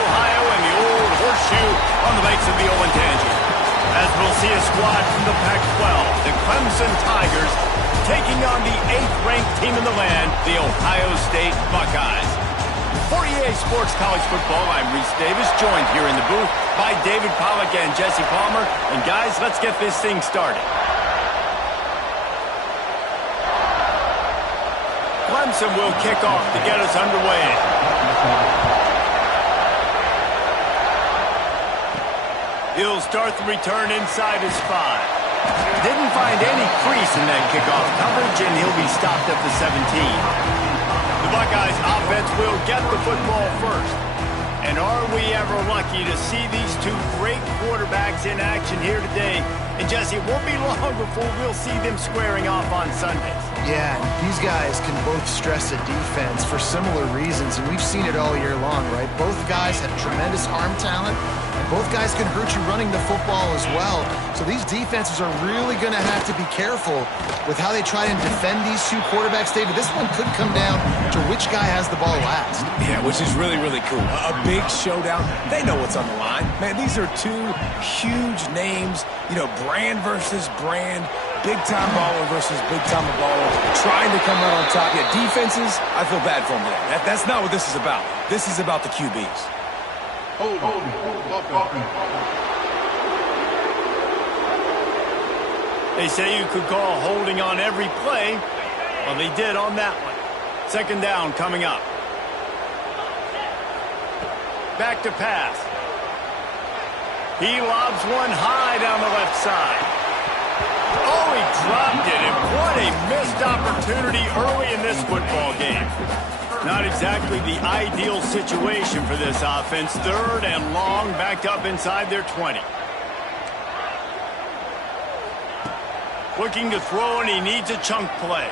Ohio and the old horseshoe on the banks of the Olentangy. As we'll see a squad from the Pac-12, the Clemson Tigers, taking on the 8th-ranked team in the land, the Ohio State Buckeyes. For EA Sports College Football, I'm Reese Davis, joined here in the booth by David Pollack and Jesse Palmer. And guys, let's get this thing started. Clemson will kick off to get us underway. He'll start the return inside his 5. Didn't find any crease in that kickoff coverage, and he'll be stopped at the 17. The Buckeyes offense will get the football first. And are we ever lucky to see these two great quarterbacks in action here today? And Jesse, it won't be long before we'll see them squaring off on Sundays. Yeah, these guys can both stress a defense for similar reasons, and we've seen it all year long, right? Both guys have tremendous arm talent, and both guys can hurt you running the football as well. So these defenses are really going to have to be careful with how they try and defend these two quarterbacks. David, this one could come down to which guy has the ball last. Yeah, which is really, really cool. A big showdown. They know what's on the line. Man, these are two huge names, you know, brand versus brand. Big-time baller versus big-time baller, trying to come out on top. Yeah, defenses, I feel bad for them there. That's not what this is about. This is about the QBs. They say you could call holding on every play. Well, they did on that one. Second down coming up. Back to pass. He lobs one high down the left side. Oh, he dropped it, and what a missed opportunity early in this football game. Not exactly the ideal situation for this offense. Third and long, backed up inside their 20. Looking to throw, and he needs a chunk play.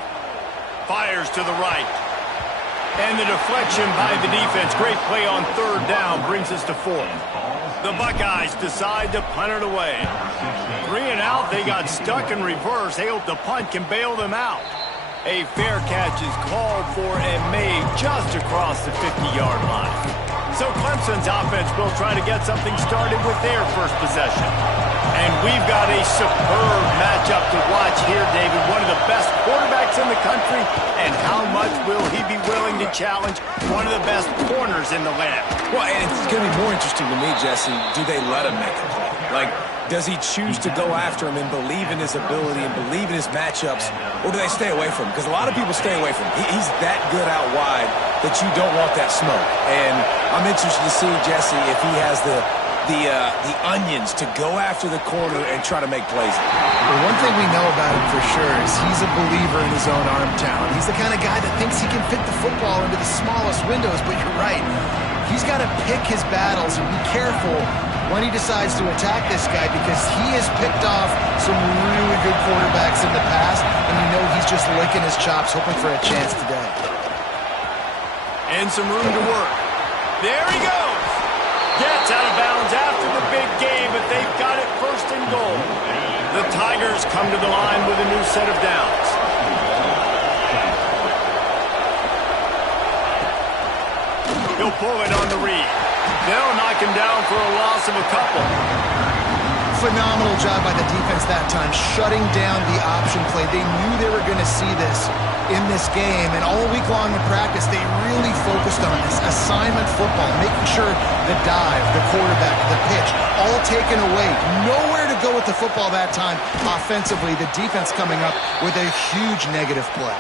Fires to the right. And the deflection by the defense. Great play on third down brings us to 4th. The Buckeyes decide to punt it away. 3 and out, they got stuck in reverse. They hope the punt can bail them out. A fair catch is called for and made just across the 50-yard line. So Clemson's offense will try to get something started with their first possession. And we've got a superb matchup to watch here, David. One of the best quarterbacks in the country. And how much will he be willing to challenge one of the best corners in the land? Well, and it's going to be more interesting to me, Jesse, do they let him make the play? Like, does he choose to go after him and believe in his ability and believe in his matchups, or do they stay away from him? Because a lot of people stay away from him. He's that good out wide that you don't want that smoke. And I'm interested to see, Jesse, if he has the onions to go after the corner and try to make plays. Well, one thing we know about him for sure is he's a believer in his own arm talent. He's the kind of guy that thinks he can fit the football into the smallest windows, but you're right. He's got to pick his battles and be careful when he decides to attack this guy, because he has picked off some really good quarterbacks in the past, and you know he's just licking his chops, hoping for a chance today. And some room to work. There he goes. Gets out of bounds after the big game, but they've got it first and goal. The Tigers come to the line with a new set of downs. He'll pull it on the read. They'll knock him down for a loss of a couple. Phenomenal job by the defense that time, shutting down the option play. They knew they were going to see this in this game, and all week long in practice, they really focused on this assignment football, making sure the dive, the quarterback, the pitch, all taken away. Nowhere to go with the football that time offensively. The defense coming up with a huge negative play.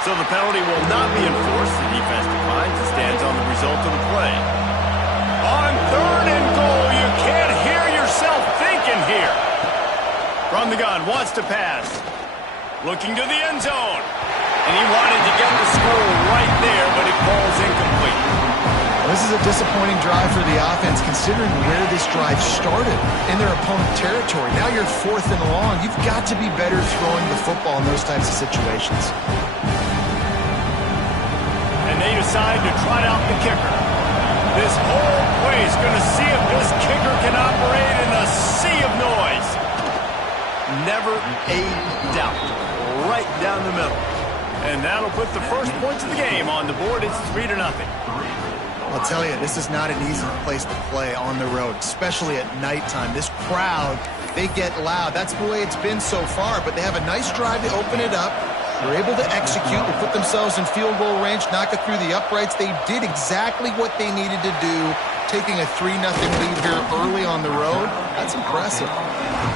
So the penalty will not be enforced. The defense declines and stands on the result of the play. On third and goal, you can't hear yourself thinking here. From the gun, wants to pass. Looking to the end zone. And he wanted to get the score right there, but it falls incomplete. This is a disappointing drive for the offense, considering where this drive started in their opponent territory. Now you're 4th and long. You've got to be better throwing the football in those types of situations. And they decide to trot out the kicker. This whole place going to see if this kicker can operate in a sea of noise. Never a doubt. Right down the middle. And that'll put the first points of the game on the board. It's 3-0. I'll tell you, this is not an easy place to play on the road, especially at nighttime. This crowd, they get loud. That's the way it's been so far, but they have a nice drive to open it up. They're able to execute, to put themselves in field goal range, knock it through the uprights. They did exactly what they needed to do, taking a 3-0 lead here early on the road. That's impressive.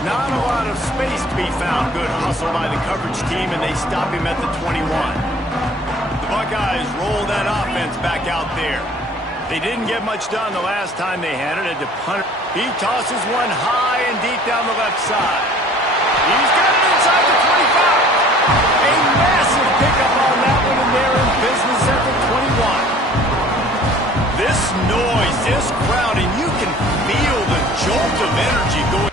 Not a lot of space to be found. Good hustle by the coverage team, and they stop him at the 21. The Buckeyes roll that offense back out there. They didn't get much done the last time they handed it to punter. He tosses one high and deep down the left side. He's got it inside the 25. A massive pickup on that one, and they're in business at the 21. This noise, this crowd, and you can feel the jolt of energy going.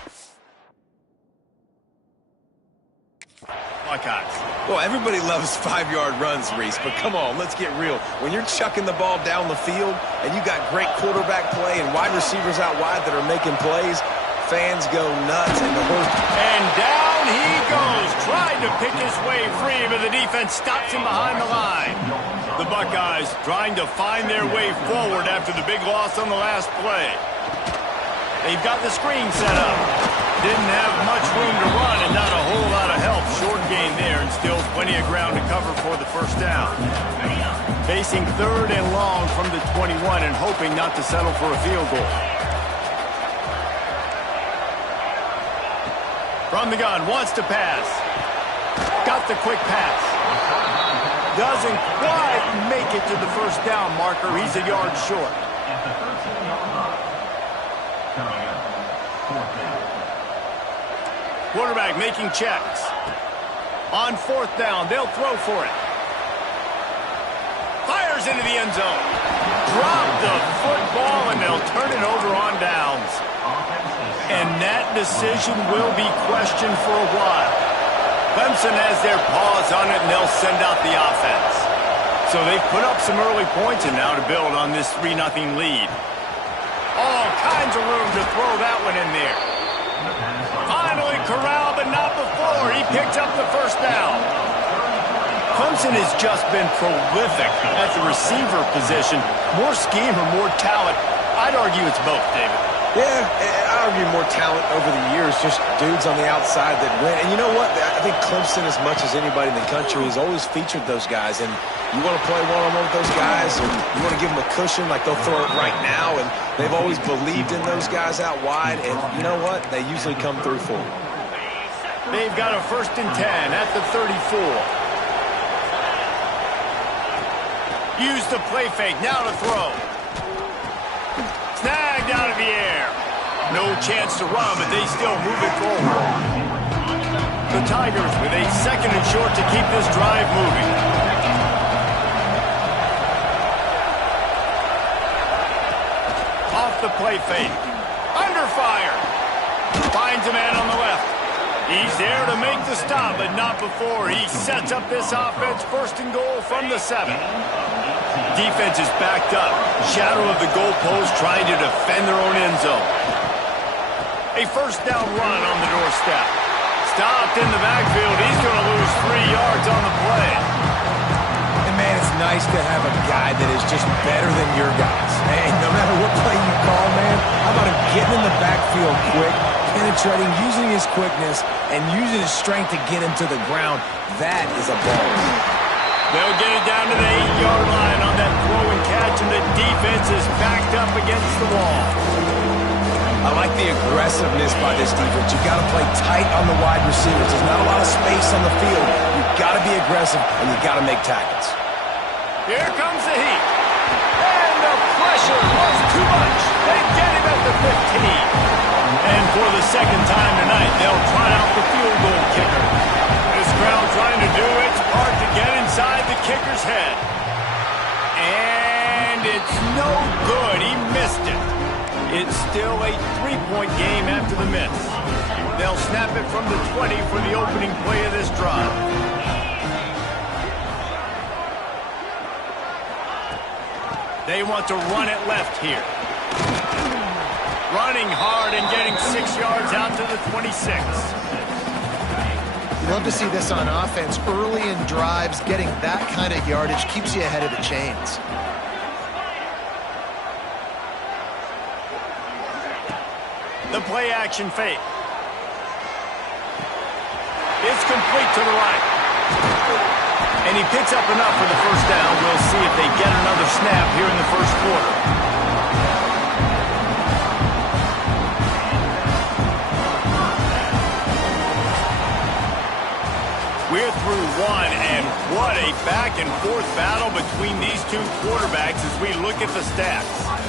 Buckeyes. Well, everybody loves 5-yard runs, Reese, but come on, let's get real. When you're chucking the ball down the field and you got great quarterback play and wide receivers out wide that are making plays, fans go nuts. And down he goes, trying to pick his way free, but the defense stops him behind the line. The Buckeyes trying to find their way forward after the big loss on the last play. They've got the screen set up. Didn't have much room to run and not a whole lot of help. Short gain there and still plenty of ground to cover for the first down. Facing 3rd and long from the 21 and hoping not to settle for a field goal. From the gun, wants to pass. Got the quick pass. Doesn't quite make it to the first down marker. He's a yard short. Quarterback making checks. On 4th down, they'll throw for it. Fires into the end zone. Drop the football, and they'll turn it over on downs. And that decision will be questioned for a while. Clemson has their paws on it, and they'll send out the offense. So they've put up some early points, and now to build on this 3-0 lead. All kinds of room to throw that one in there. Finally corralled, but not before. He picks up the first down. Clemson has just been prolific at the receiver position. More scheme or more talent? I'd argue it's both, David. Yeah, I argue more talent over the years, just dudes on the outside that win. And you know what? I think Clemson, as much as anybody in the country, has always featured those guys. And you want to play one-on-one with those guys, and you want to give them a cushion like they'll throw it right now. And they've always believed in those guys out wide. And you know what? They usually come through for them. They've got a 1st and 10 at the 34. Use the play fake. Now to throw. Snagged out of the air. No chance to run, but they still move it forward. The Tigers with a 2nd and short to keep this drive moving. Off the play fake. Under fire. Finds a man on the left. He's there to make the stop, but not before. He sets up this offense 1st and goal from the 7. Defense is backed up. Shadow of the goalpost trying to defend their own end zone. A 1st down run on the doorstep. Stopped in the backfield. He's going to lose 3 yards on the play. And, man, it's nice to have a guy that is just better than your guys. And no matter what play you call, man, how about him getting in the backfield quick, penetrating, using his quickness, and using his strength to get him to the ground. That is a ball. They'll get it down to the 8-yard line on that throw and catch, and the defense is backed up against the wall. I like the aggressiveness by this defense. You've got to play tight on the wide receivers. There's not a lot of space on the field. You've got to be aggressive, and you've got to make tackles. Here comes the heat. And the pressure was too much. They get him at the 15. And for the 2nd time tonight, they'll try out the field goal kicker. This crowd trying to do its part to get inside the kicker's head. And it's no good. He missed it. It's still a 3-point game after the miss. They'll snap it from the 20 for the opening play of this drive. They want to run it left here. Running hard and getting 6 yards out to the 26. You love to see this on offense. Early in drives, getting that kind of yardage keeps you ahead of the chains. The play action fake. It's complete to the right. And he picks up enough for the first down. We'll see if they get another snap here in the first quarter. We're through one, and what a back-and-forth battle between these two quarterbacks as we look at the stats.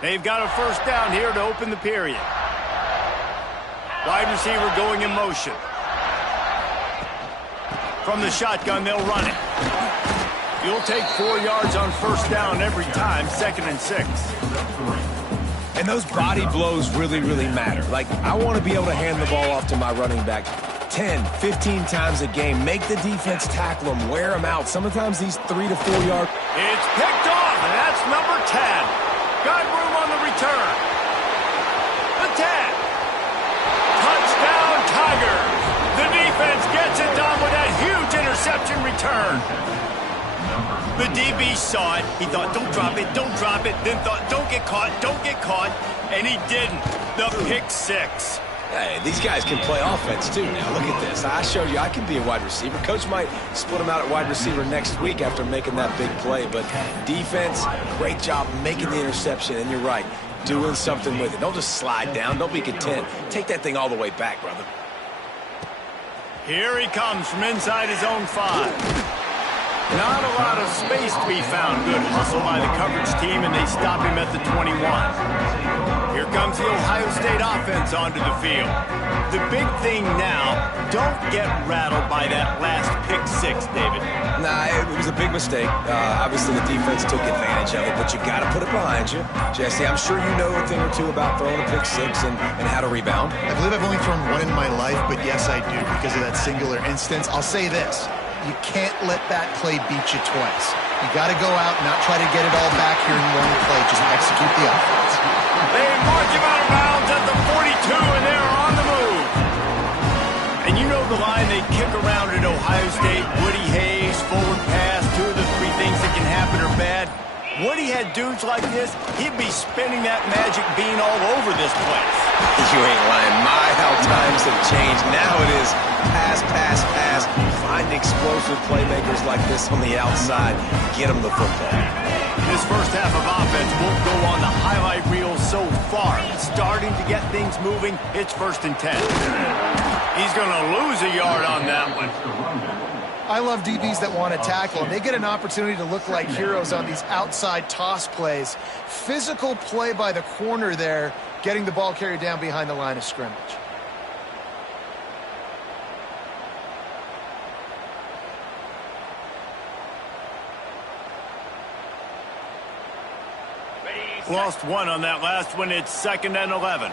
They've got a first down here to open the period. Wide receiver going in motion. From the shotgun, they'll run it. You'll take 4 yards on first down every time, 2nd and 6. And those body blows really, really matter. Like, I want to be able to hand the ball off to my running back 10, 15 times a game. Make the defense tackle them, wear them out. Sometimes these 3 to 4 yard. It's picked off, and that's number 10. Got room on the return. The 10. Touchdown, Tigers. The defense gets it done with that huge interception return. The DB saw it. He thought, don't drop it, then thought, don't get caught, and he didn't. The pick 6. Hey, these guys can play offense too now. Look at this. I showed you I can be a wide receiver. Coach might split him out at wide receiver next week after making that big play, but defense, great job making the interception, and you're right, doing something with it. Don't just slide down. Don't be content. Take that thing all the way back, brother. Here he comes from inside his own 5. Not a lot of space to be found. Good hustle by the coverage team, and they stop him at the 21. Here comes the Ohio State offense onto the field. The big thing now, don't get rattled by that last pick 6, David. Nah, it was a big mistake. Obviously, the defense took advantage of it, but you got to put it behind you. Jesse, I'm sure you know a thing or two about throwing a pick 6 and how to rebound. I believe I've only thrown one in my life, but yes, I do because of that singular instance. I'll say this. You can't let that play beat you twice. You got to go out and not try to get it all back here in one play. Just execute the offense. They march him out of bounds at the 42, and they're on the move. And you know the line they kick around at Ohio State. Woody Hayes, forward pass, 2 of the 3 things that can happen are bad. Woody had dudes like this, he'd be spinning that magic bean all over this place. You ain't lying. My, how times have changed. Now it is pass, pass, pass. Find explosive playmakers like this on the outside. Get them the football. This first half of offense won't go on the highlight reel so far. It's starting to get things moving. It's 1st and 10. He's going to lose a yard on that one. I love DBs that want to tackle, and they get an opportunity to look like heroes on these outside toss plays. Physical play by the corner there, getting the ball carried down behind the line of scrimmage. Lost 1 on that last one. It's 2nd and 11.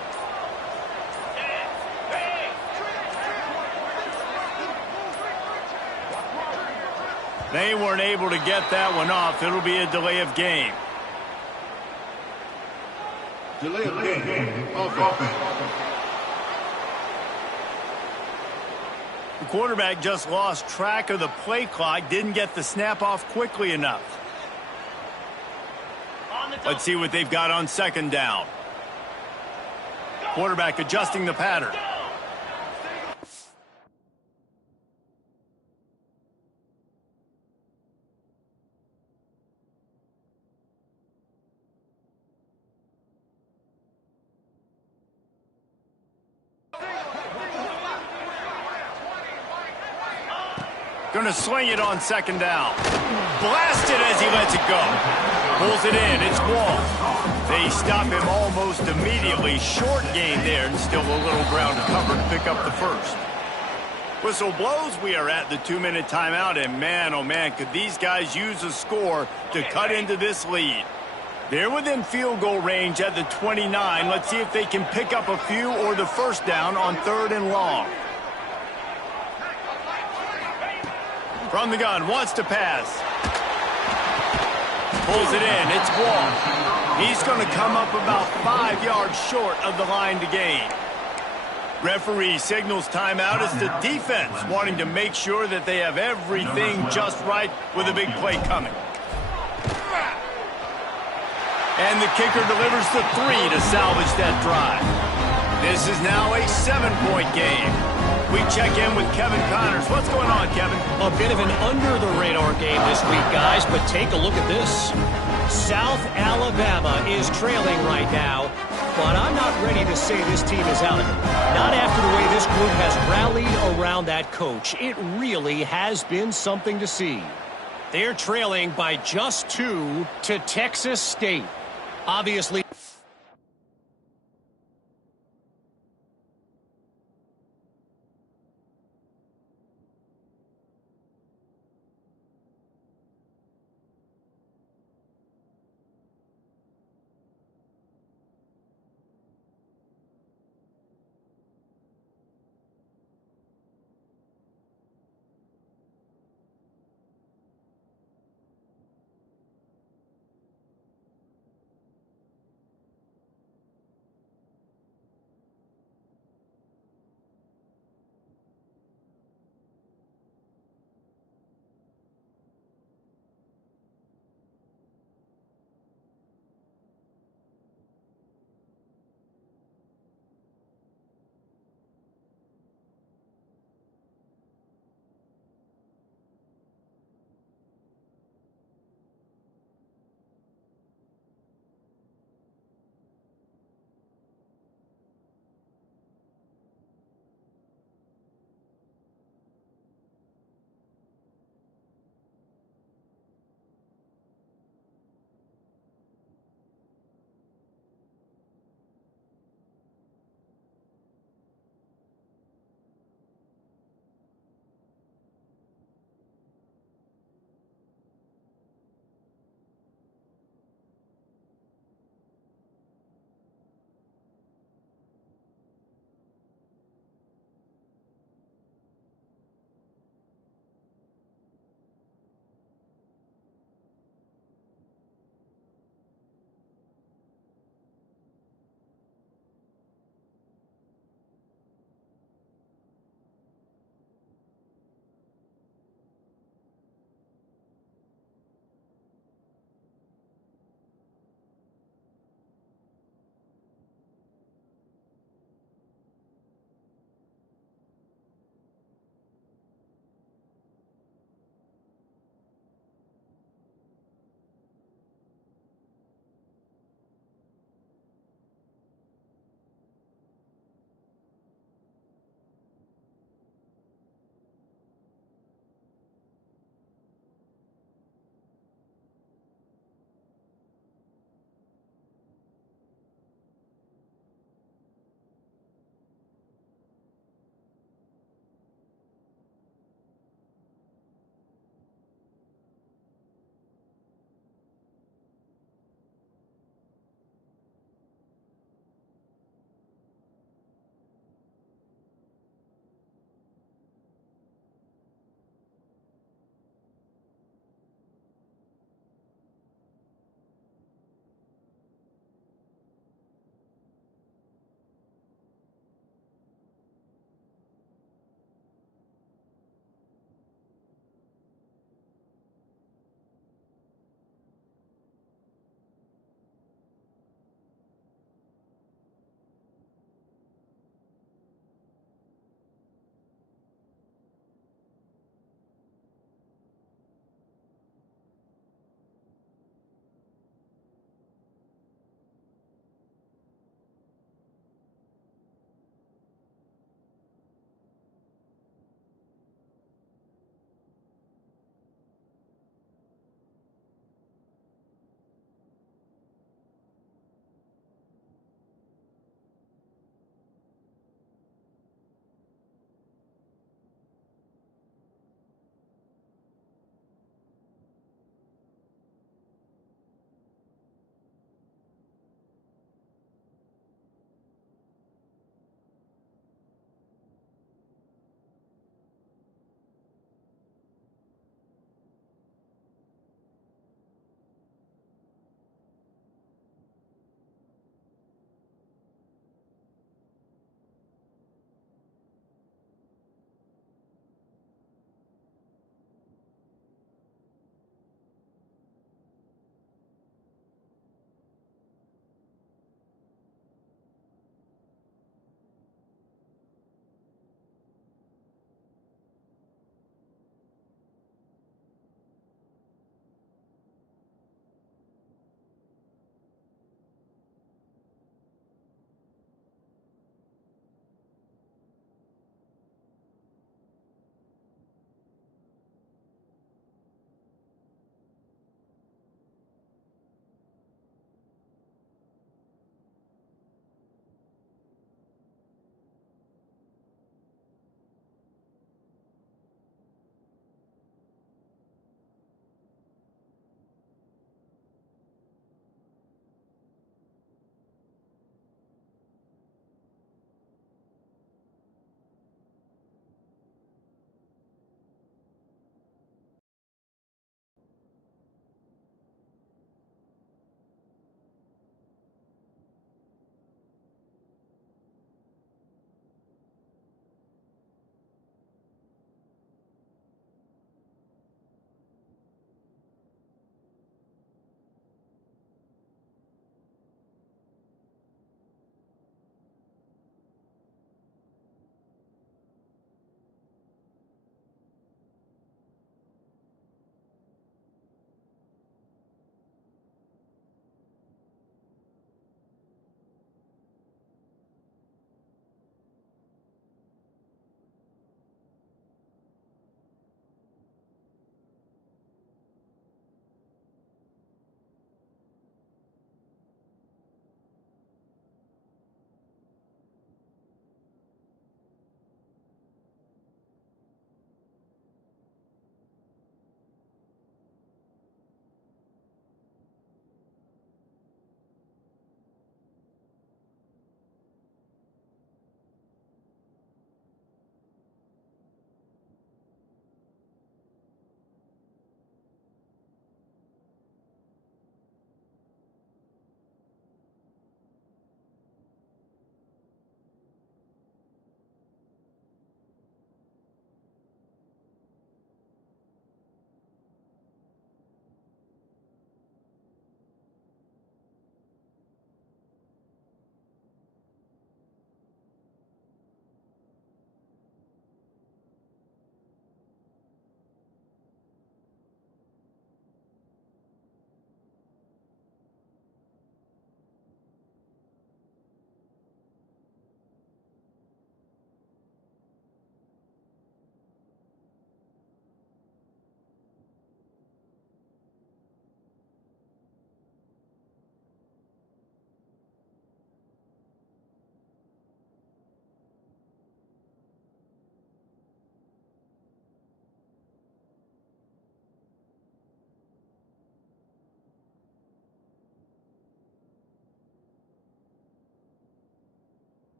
They weren't able to get that one off. It'll be a delay of game. Delay of game. Offense. The quarterback just lost track of the play clock. Didn't get the snap off quickly enough. Let's see what they've got on 2nd down. Quarterback adjusting the pattern. Going to sling it on 2nd down. Blasted as he lets it go. Pulls it in. It's Wall. They stop him almost immediately. Short gain there, and still a little ground cover to pick up the first. Whistle blows. We are at the 2-minute timeout, and man, oh man, could these guys use a score to cut into this lead. They're within field goal range at the 29. Let's see if they can pick up a few or the first down on 3rd and long. From the gun, wants to pass. Pulls it in, it's Wall. He's going to come up about 5 yards short of the line to gain. Referee signals timeout as the defense wanting to make sure that they have everything just right with a big play coming. And the kicker delivers the 3 to salvage that drive. This is now a 7-point game. We check in with Kevin Connors. What's going on, Kevin? A bit of an under-the-radar game this week, guys, but take a look at this. South Alabama is trailing right now, but I'm not ready to say this team is out of it. Not after the way this group has rallied around that coach. It really has been something to see. They're trailing by just 2 to Texas State. Obviously,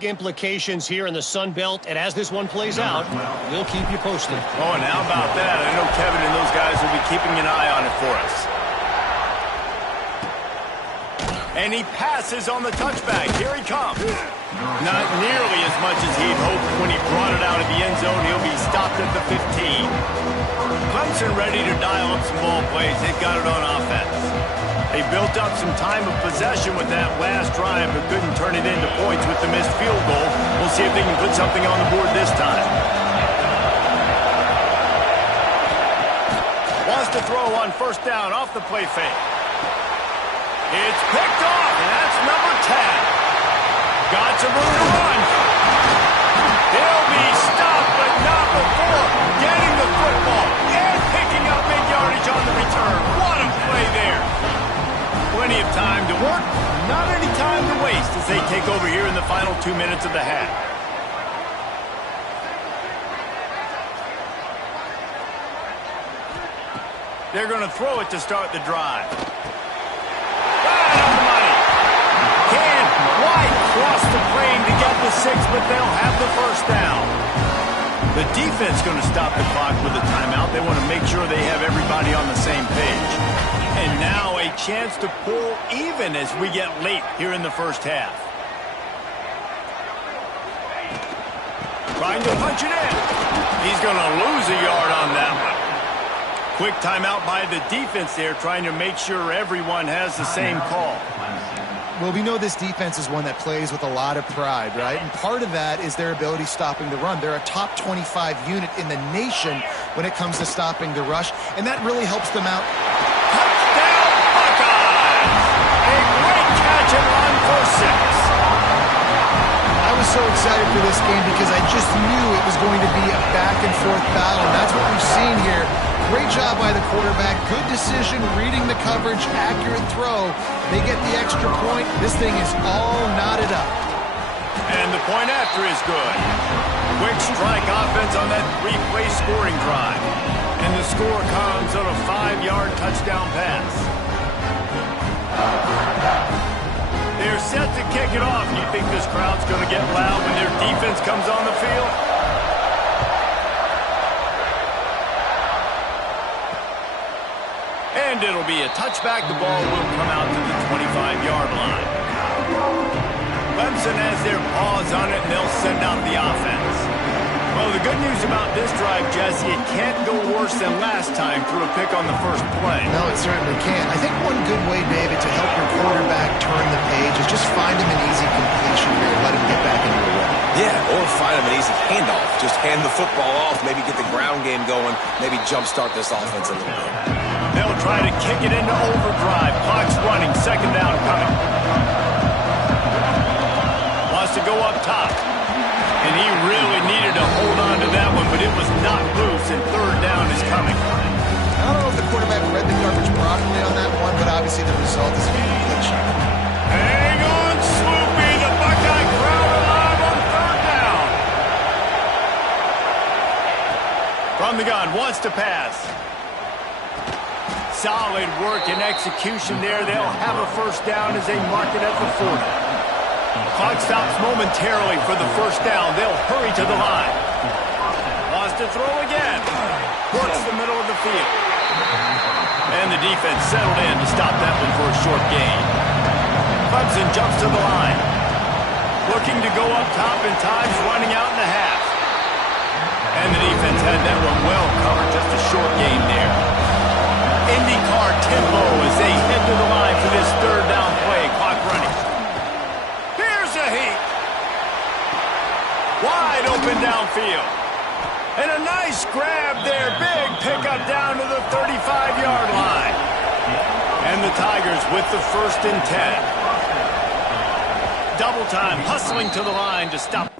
big implications here in the Sun Belt, and as this one plays out, we'll keep you posted. Oh, and how about that? I know Kevin and those guys will be keeping an eye on it for us. And he passes on the touchback. Here he comes. Not nearly as much as he'd hoped when he brought it out of the end zone. He'll be stopped at the 15. Clemson ready to dial up some ball plays. They've got it on offense. They built up some time of possession with that last drive, but couldn't turn it into points with the missed field goal. We'll see if they can put something on the board this time. Wants to throw on first down off the play fake. It's picked off, and that's number 10. Got some room to run. He'll be stopped, but not before getting the football and picking up big yardage on the return. What a play there. Plenty of time to work, not any time to waste as they take over here in the final 2 minutes of the half. They're going to throw it to start the drive. Right on the money. Can White cross the plane to get the 6, but they'll have the first down. The defense going to stop the clock with a timeout. They want to make sure they have everybody on the same page. And now a chance to pull even as we get late here in the first half. Trying to punch it in. He's going to lose a yard on that one. Quick timeout by the defense there, trying to make sure everyone has the same call. Well, we know this defense is one that plays with a lot of pride, right? And part of that is their ability stopping the run. They're a top 25 unit in the nation when it comes to stopping the rush, and that really helps them out. Touchdown, Buckeyes! A great catch and run for 6. I was so excited for this game because I just knew it was going to be a back-and-forth battle, and that's what we've seen here. Great job by the quarterback. Good decision, reading the coverage, accurate throw. They get the extra point. This thing is all knotted up. And the point after is good. Quick strike offense on that 3-play scoring drive. And the score comes on a 5-yard touchdown pass. They're set to kick it off. You think this crowd's going to get loud when their defense comes on the field? And it'll be a touchback. The ball will come out to the 25-yard line. Clemson has their paws on it, and they'll send out the offense. Well, the good news about this drive, Jesse, it can't go worse than last time through a pick on the first play. No, it certainly can't. I think one good way, David, to help your quarterback turn the page is just find him an easy completion here and let him get back into the run. Yeah, or find him an easy handoff. Just hand the football off, maybe get the ground game going, maybe jumpstart this offense a little bit. They'll try to kick it into overdrive. Clock's running. Second down coming. Wants to go up top. And he really needed to hold on to that one, but it was not loose, and third down is coming. I don't know if the quarterback read the coverage properly on that one, but obviously the result is an incompletion. Hang on, Sloopy. The Buckeye crowd alive on third down. From the gun, wants to pass. Solid work and execution there. They'll have a first down as they mark it at the 40. Clock stops momentarily for the first down. They'll hurry to the line. Wants to throw again. Works the middle of the field. And the defense settled in to stop that one for a short gain. Clemson jumps to the line. Looking to go up top, and time's running out in the half. And the defense had that one well covered. Just a short gain there. IndyCar tempo as they head to the line for this third down play. Clock running. Here's a heat. Wide open downfield. And a nice grab there. Big pickup down to the 35-yard line. And the Tigers with the 1st and 10. Double time, hustling to the line to stop.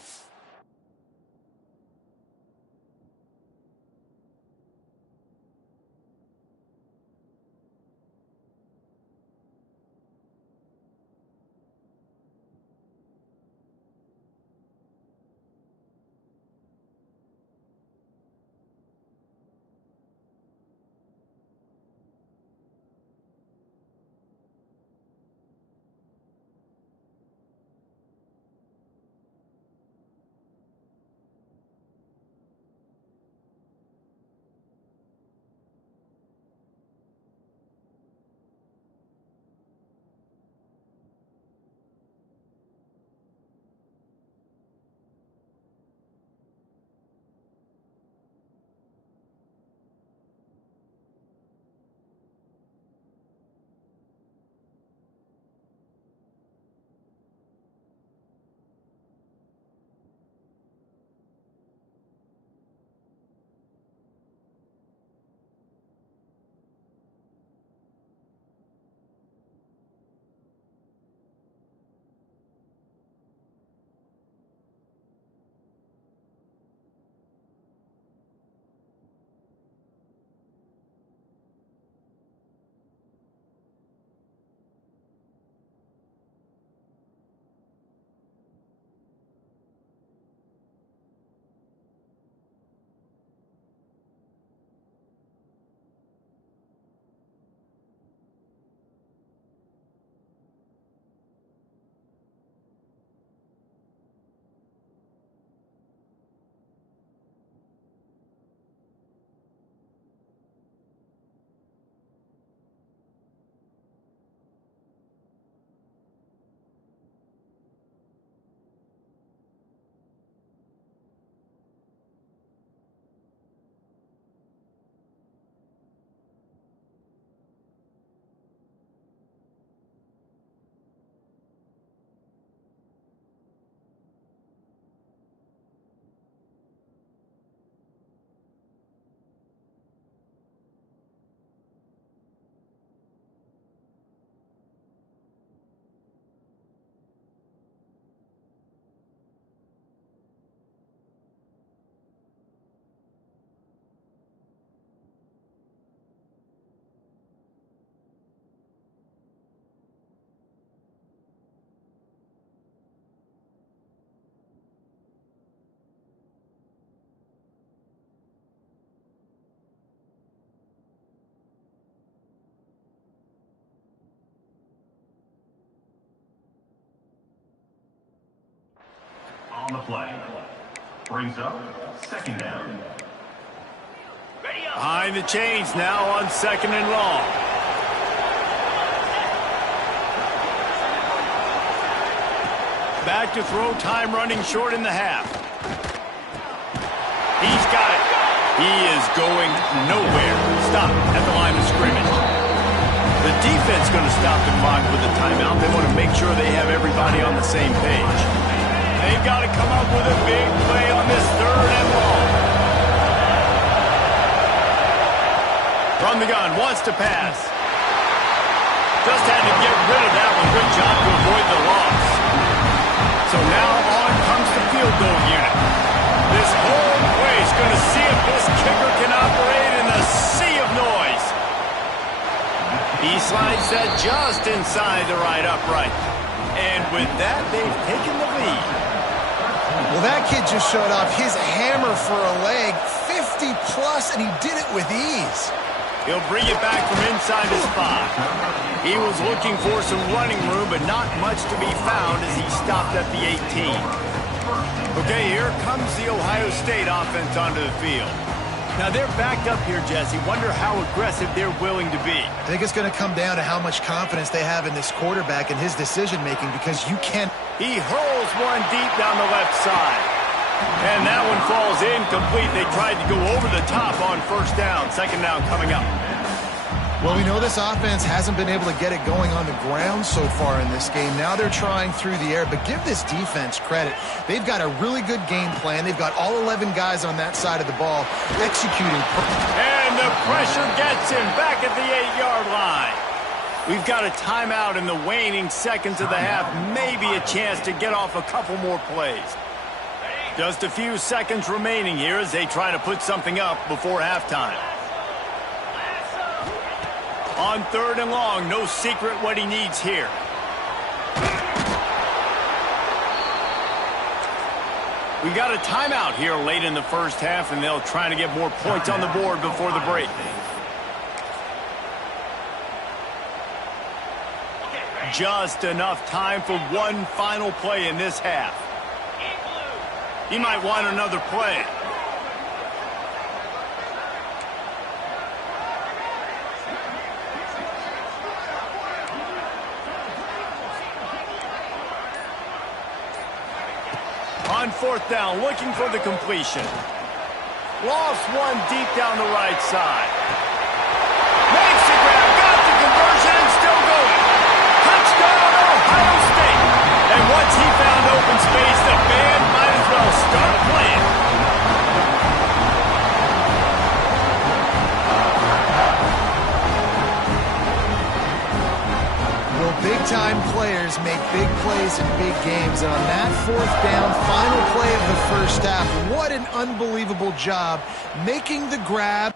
play. Brings up second down. Behind the chains now on 2nd and long. Back to throw, time running short in the half. He's got it. He is going nowhere. Stop at the line of scrimmage. The defense going to stop the clock with a timeout. They want to make sure they have everybody on the same page. They've got to come up with a big play on this 3rd and long. From the gun, wants to pass. Just had to get rid of that one. Good job to avoid the loss. So now on comes the field goal unit. This whole place going to see if this kicker can operate in the sea of noise. He slides that just inside the right upright. And with that, they've taken the lead. Well, that kid just showed off his hammer for a leg, 50 plus, and he did it with ease. He'll bring it back from inside his 5. He was looking for some running room, but not much to be found as he stopped at the 18. Okay, here comes the Ohio State offense onto the field. Now, they're backed up here, Jesse. Wonder how aggressive they're willing to be. I think it's going to come down to how much confidence they have in this quarterback and his decision-making, because you can't... He hurls one deep down the left side. And that one falls incomplete. They tried to go over the top on 1st down. 2nd down coming up. Well, we know this offense hasn't been able to get it going on the ground so far in this game. Now they're trying through the air, but give this defense credit. They've got a really good game plan. They've got all 11 guys on that side of the ball executing. And the pressure gets him back at the 8-yard line. We've got a timeout in the waning seconds of the half. Maybe a chance to get off a couple more plays. Just a few seconds remaining here as they try to put something up before halftime. On 3rd and long, no secret what he needs here. We got a timeout here late in the 1st half, and they'll try to get more points on the board before the break. Just enough time for one final play in this half. He might want another play. On 4th down, looking for the completion. Lost one deep down the right side. Makes the grab, got the conversion, and still going. Touchdown, Ohio State. And once he found open space, the band might as well start playing. Well, big-time players make big plays in big games. And on that 4th down, final play of the 1st half, what an unbelievable job making the grab.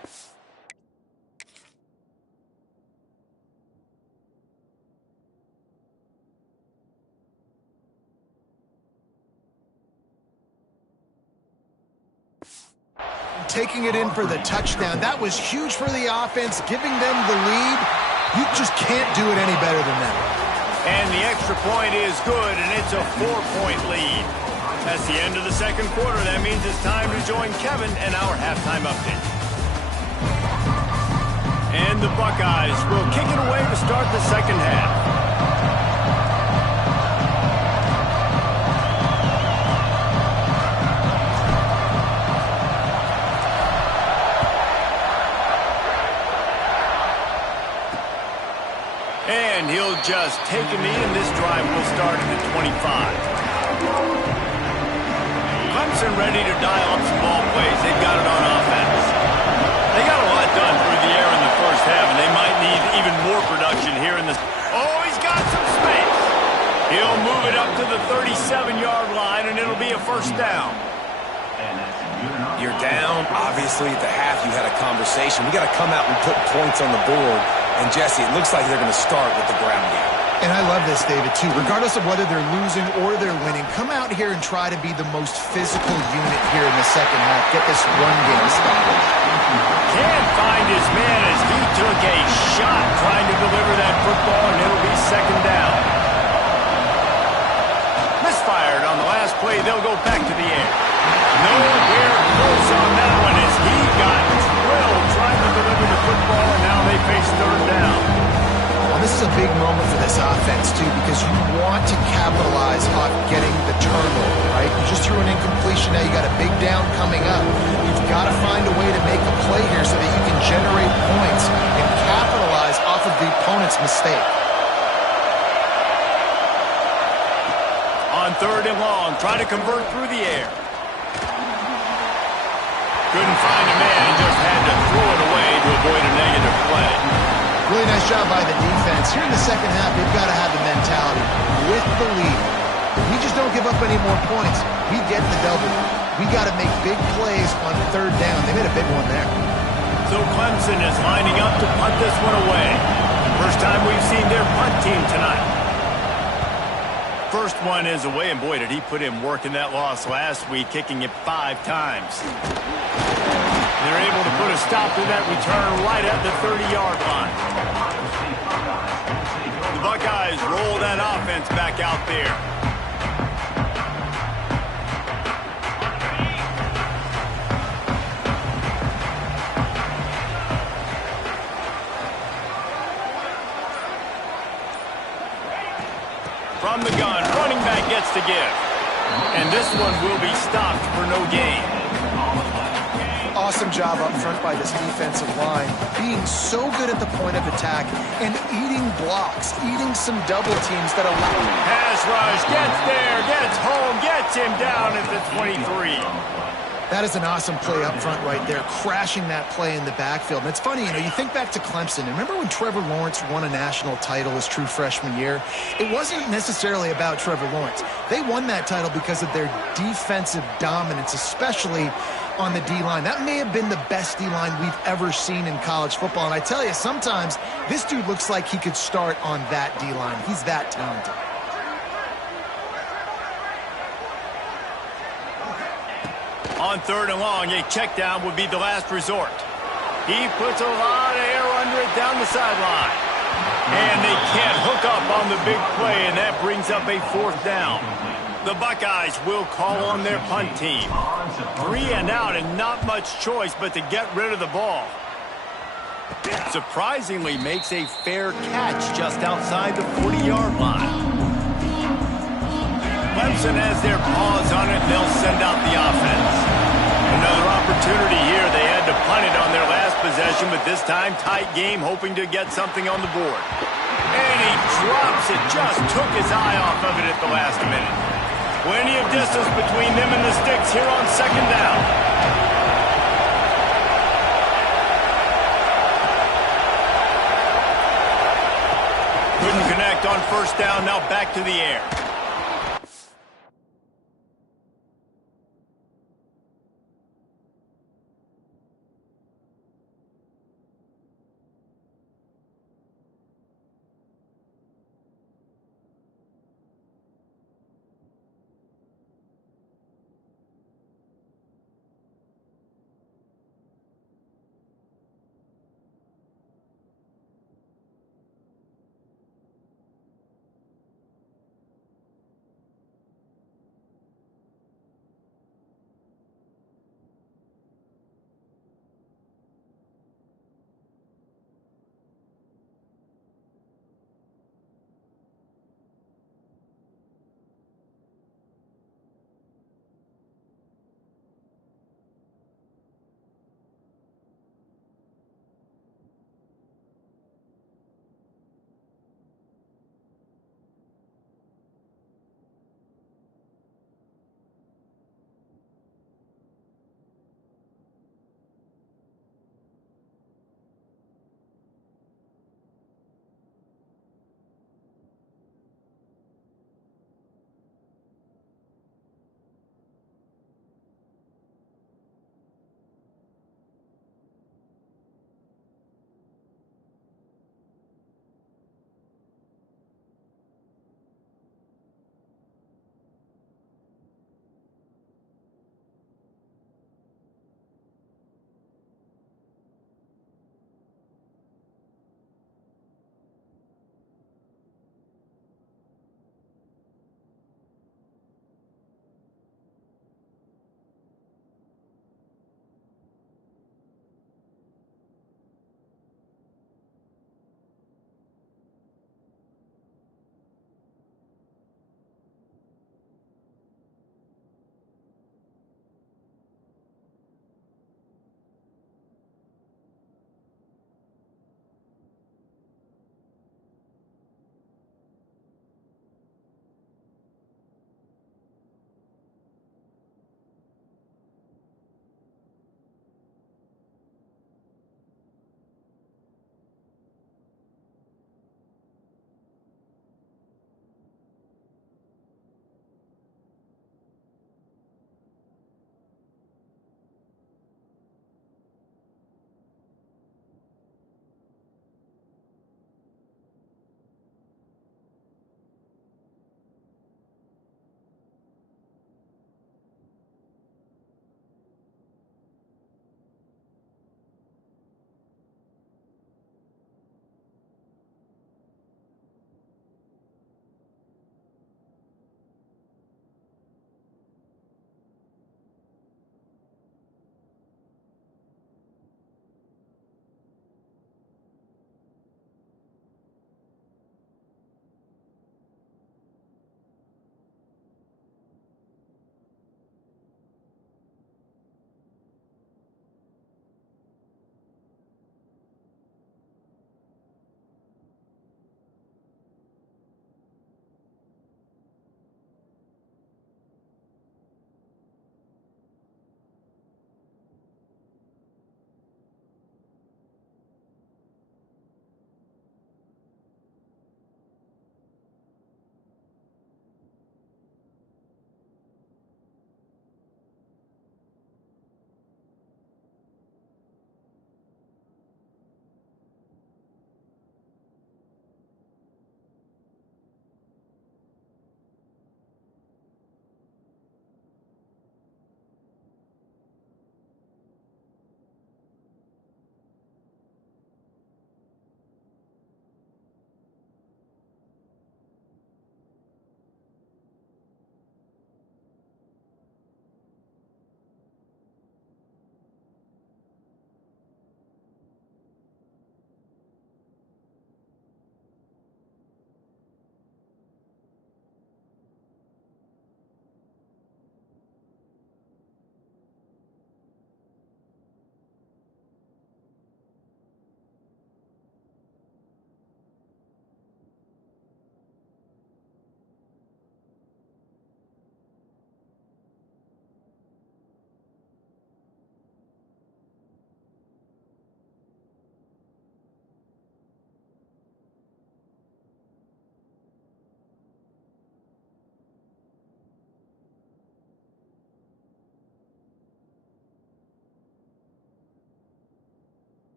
Taking it in for the touchdown. That was huge for the offense, giving them the lead. You just can't do it any better than that. And the extra point is good, and it's a 4-point lead. That's the end of the 2nd quarter. That means it's time to join Kevin and our halftime update. And the Buckeyes will kick it away to start the 2nd half. And he'll just take a knee, and this drive will start at the 25. Clemson ready to dial up some ball plays. They've got it on offense. They got a lot done through the air in the 1st half, and they might need even more production here in the... Oh, he's got some space. He'll move it up to the 37-yard line, and it'll be a 1st down. You're down. Obviously, at the half, you had a conversation. We got to come out and put points on the board. And, Jesse, it looks like they're going to start with the ground game. And I love this, David, too. Regardless of whether they're losing or they're winning, come out here and try to be the most physical unit here in the 2nd half. Get this run game started. Can't find his man as he took a shot trying to deliver that football, and it'll be 2nd down. Misfired on the last play. They'll go back to the a big moment for this offense, too, because you want to capitalize on getting the turnover, right? You just threw an incompletion. Now you got a big down coming up. You've got to find a way to make a play here so that you can generate points and capitalize off of the opponent's mistake. On 3rd and long, try to convert through the air. Couldn't find a man, just had to throw it away to avoid a negative play. Really nice job by the defense. Here in the second half, they've got to have the mentality with the lead. We just don't give up any more points. We get the double. We got to make big plays on 3rd down. They made a big one there. So Clemson is lining up to punt this one away. First time we've seen their punt team tonight. First one is away, and boy, did he put in work in that loss last week, kicking it 5 times. They're able to put a stop to that return right at the 30-yard line. The Buckeyes roll that offense back out there. From the gun, running back gets to give. And this one will be stopped for no gain. Awesome job up front by this defensive line, being so good at the point of attack and eating blocks, eating some double teams that allow. Pass rush, gets there, gets home, gets him down at the 23. That is an awesome play up front right there, crashing that play in the backfield. And it's funny, you think back to Clemson. Remember when Trevor Lawrence won a national title his true freshman year? It wasn't necessarily about Trevor Lawrence. They won that title because of their defensive dominance, especially on the D-line. That may have been the best D-line we've ever seen in college football. And I tell you, sometimes this dude looks like he could start on that D-line. He's that talented. On 3rd and long, a check down would be the last resort. He puts a lot of air under it down the sideline. And they can't hook up on the big play, and that brings up a 4th down. The Buckeyes will call on their punt team. 3 and out, and not much choice but to get rid of the ball. Surprisingly makes a fair catch just outside the 40-yard line. Clemson has their paws on it, and they'll send out the offense. Another opportunity here. They had to punt it on their last possession, but this time tight game, hoping to get something on the board. And he drops it, just took his eye off of it at the last minute. Plenty of distance between them and the sticks here on 2nd down. Couldn't connect on 1st down, now back to the air.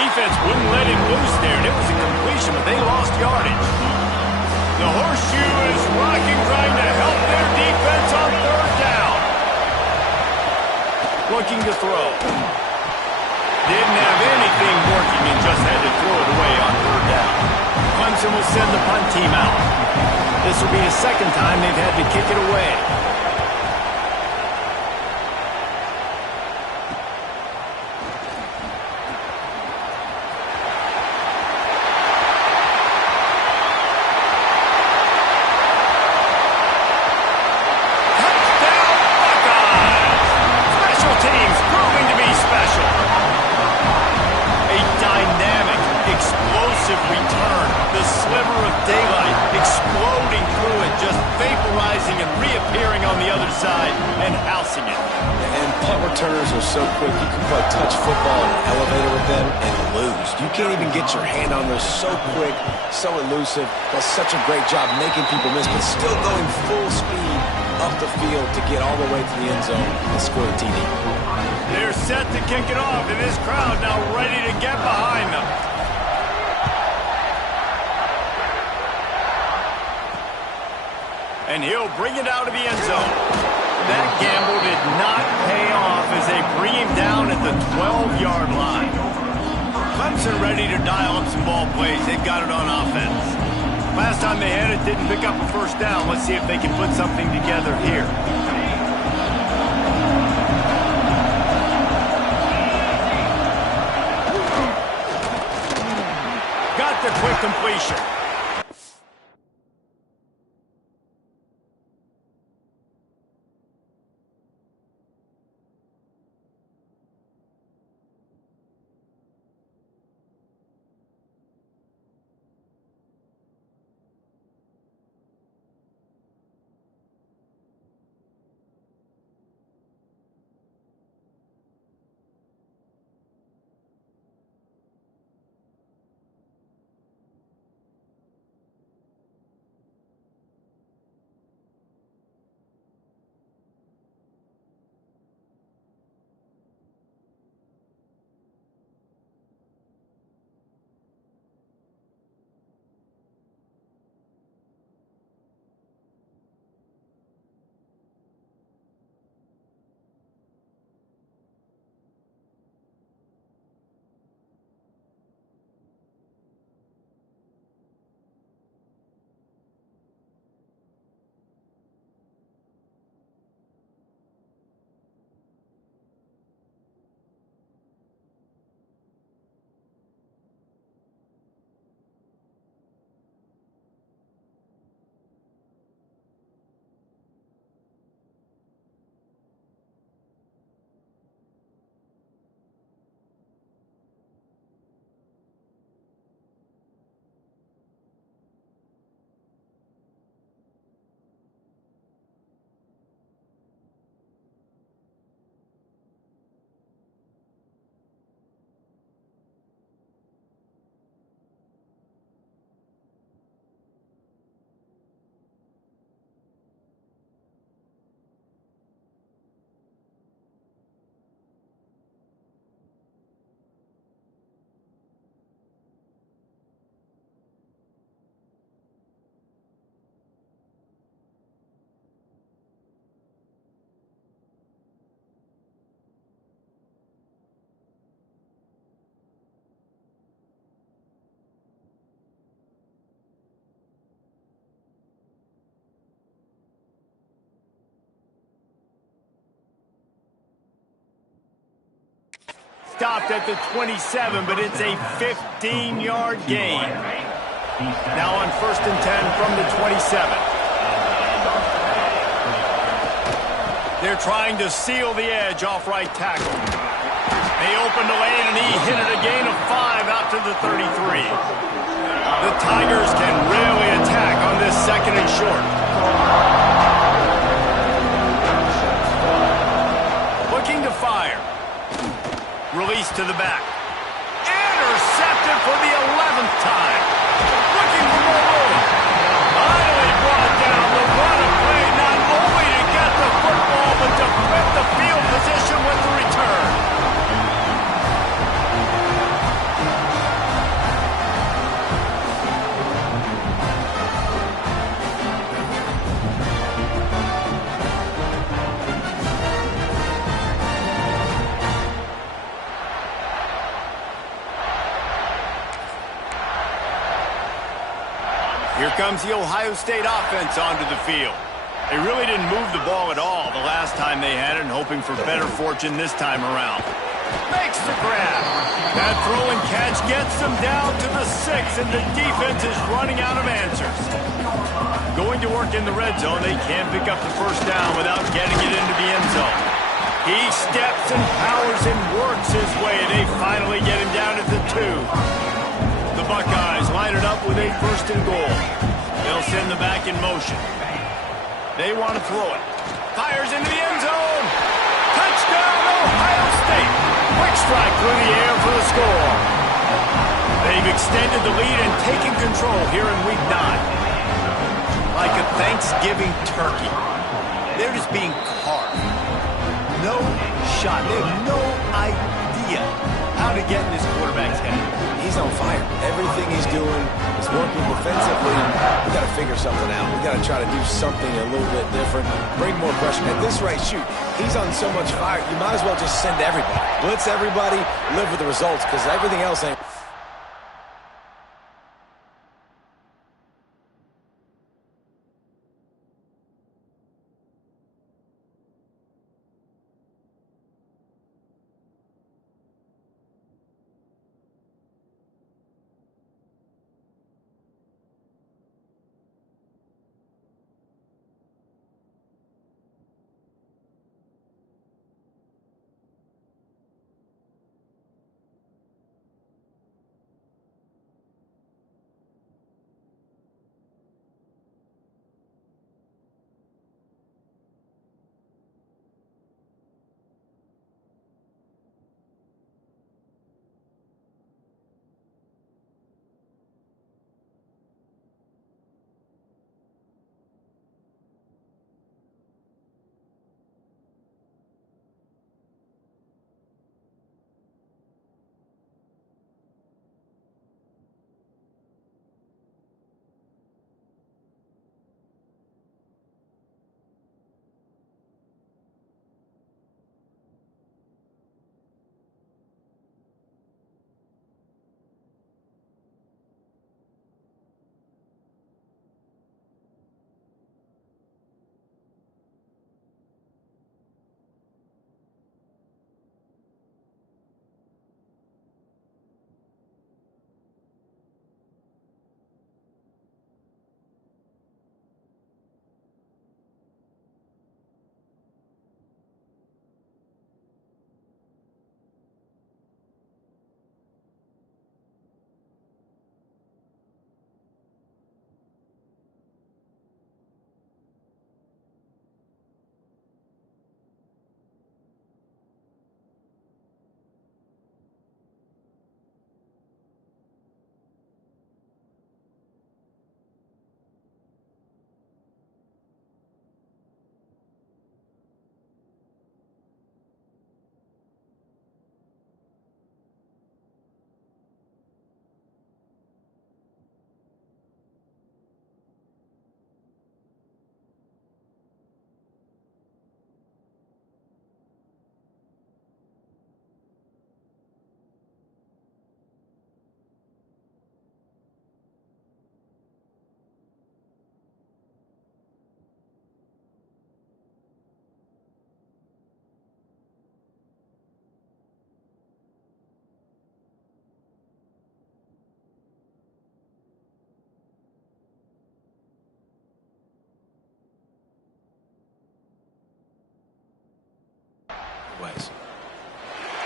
defense wouldn't let him loose there, and it was a completion, but they lost yardage. The horseshoe is rocking, trying to help their defense on third down. Looking to throw. Didn't have anything working and just had to throw it away on third down. Clemson will send the punt team out. This will be the second time they've had to kick it away. Return, the sliver of daylight exploding through it, just vaporizing and reappearing on the other side and housing it. And punt returners are so quick, you can play touch football in an elevator with them and lose. You can't even get your hand on those, so quick, so elusive. Does such a great job making people miss, but still going full speed up the field to get all the way to the end zone and score a TD. They're set to kick it off, and this crowd now ready to get behind them. And he'll bring it out of the end zone. That gamble did not pay off as they bring him down at the 12-yard line. Clemson ready to dial up some ball plays. They've got it on offense. Last time they had it, didn't pick up a first down. Let's see if they can put something together here. Got the quick completion. Stopped at the 27, but it's a 15-yard gain. Now on 1st and 10 from the 27. They're trying to seal the edge off right tackle. They opened the lane, and he hit it a gain of 5 out to the 33. The Tigers can really attack on this 2nd and short. Looking to fire. Release to the back. Intercepted for the 11th time. Looking for more room. Finally brought down the run of play, not only to get the football, but to flip the field position with the return. comes the Ohio State offense onto the field. They really didn't move the ball at all the last time they had it, and hoping for better fortune this time around. Makes the grab. That throw and catch gets them down to the 6, and the defense is running out of answers. Going to work in the red zone, they can't pick up the first down without getting it into the end zone. He steps and powers and works his way, and they finally get him down at the 2. The Buckeyes line it up with a first and goal. They'll send the back in motion. They want to throw it. Fires into the end zone. Touchdown, Ohio State. Quick strike through the air for the score. They've extended the lead and taken control here in Week 9. Like a Thanksgiving turkey. They're just being carved. No shot. They have no idea how to get in this quarterback's head. He's on fire. Everything he's doing is working defensively. We got to figure something out. We got to try to do something a little bit different. Bring more pressure. At this rate, shoot, he's on so much fire. You might as well just send everybody. Blitz everybody, live with the results, because everything else ain't.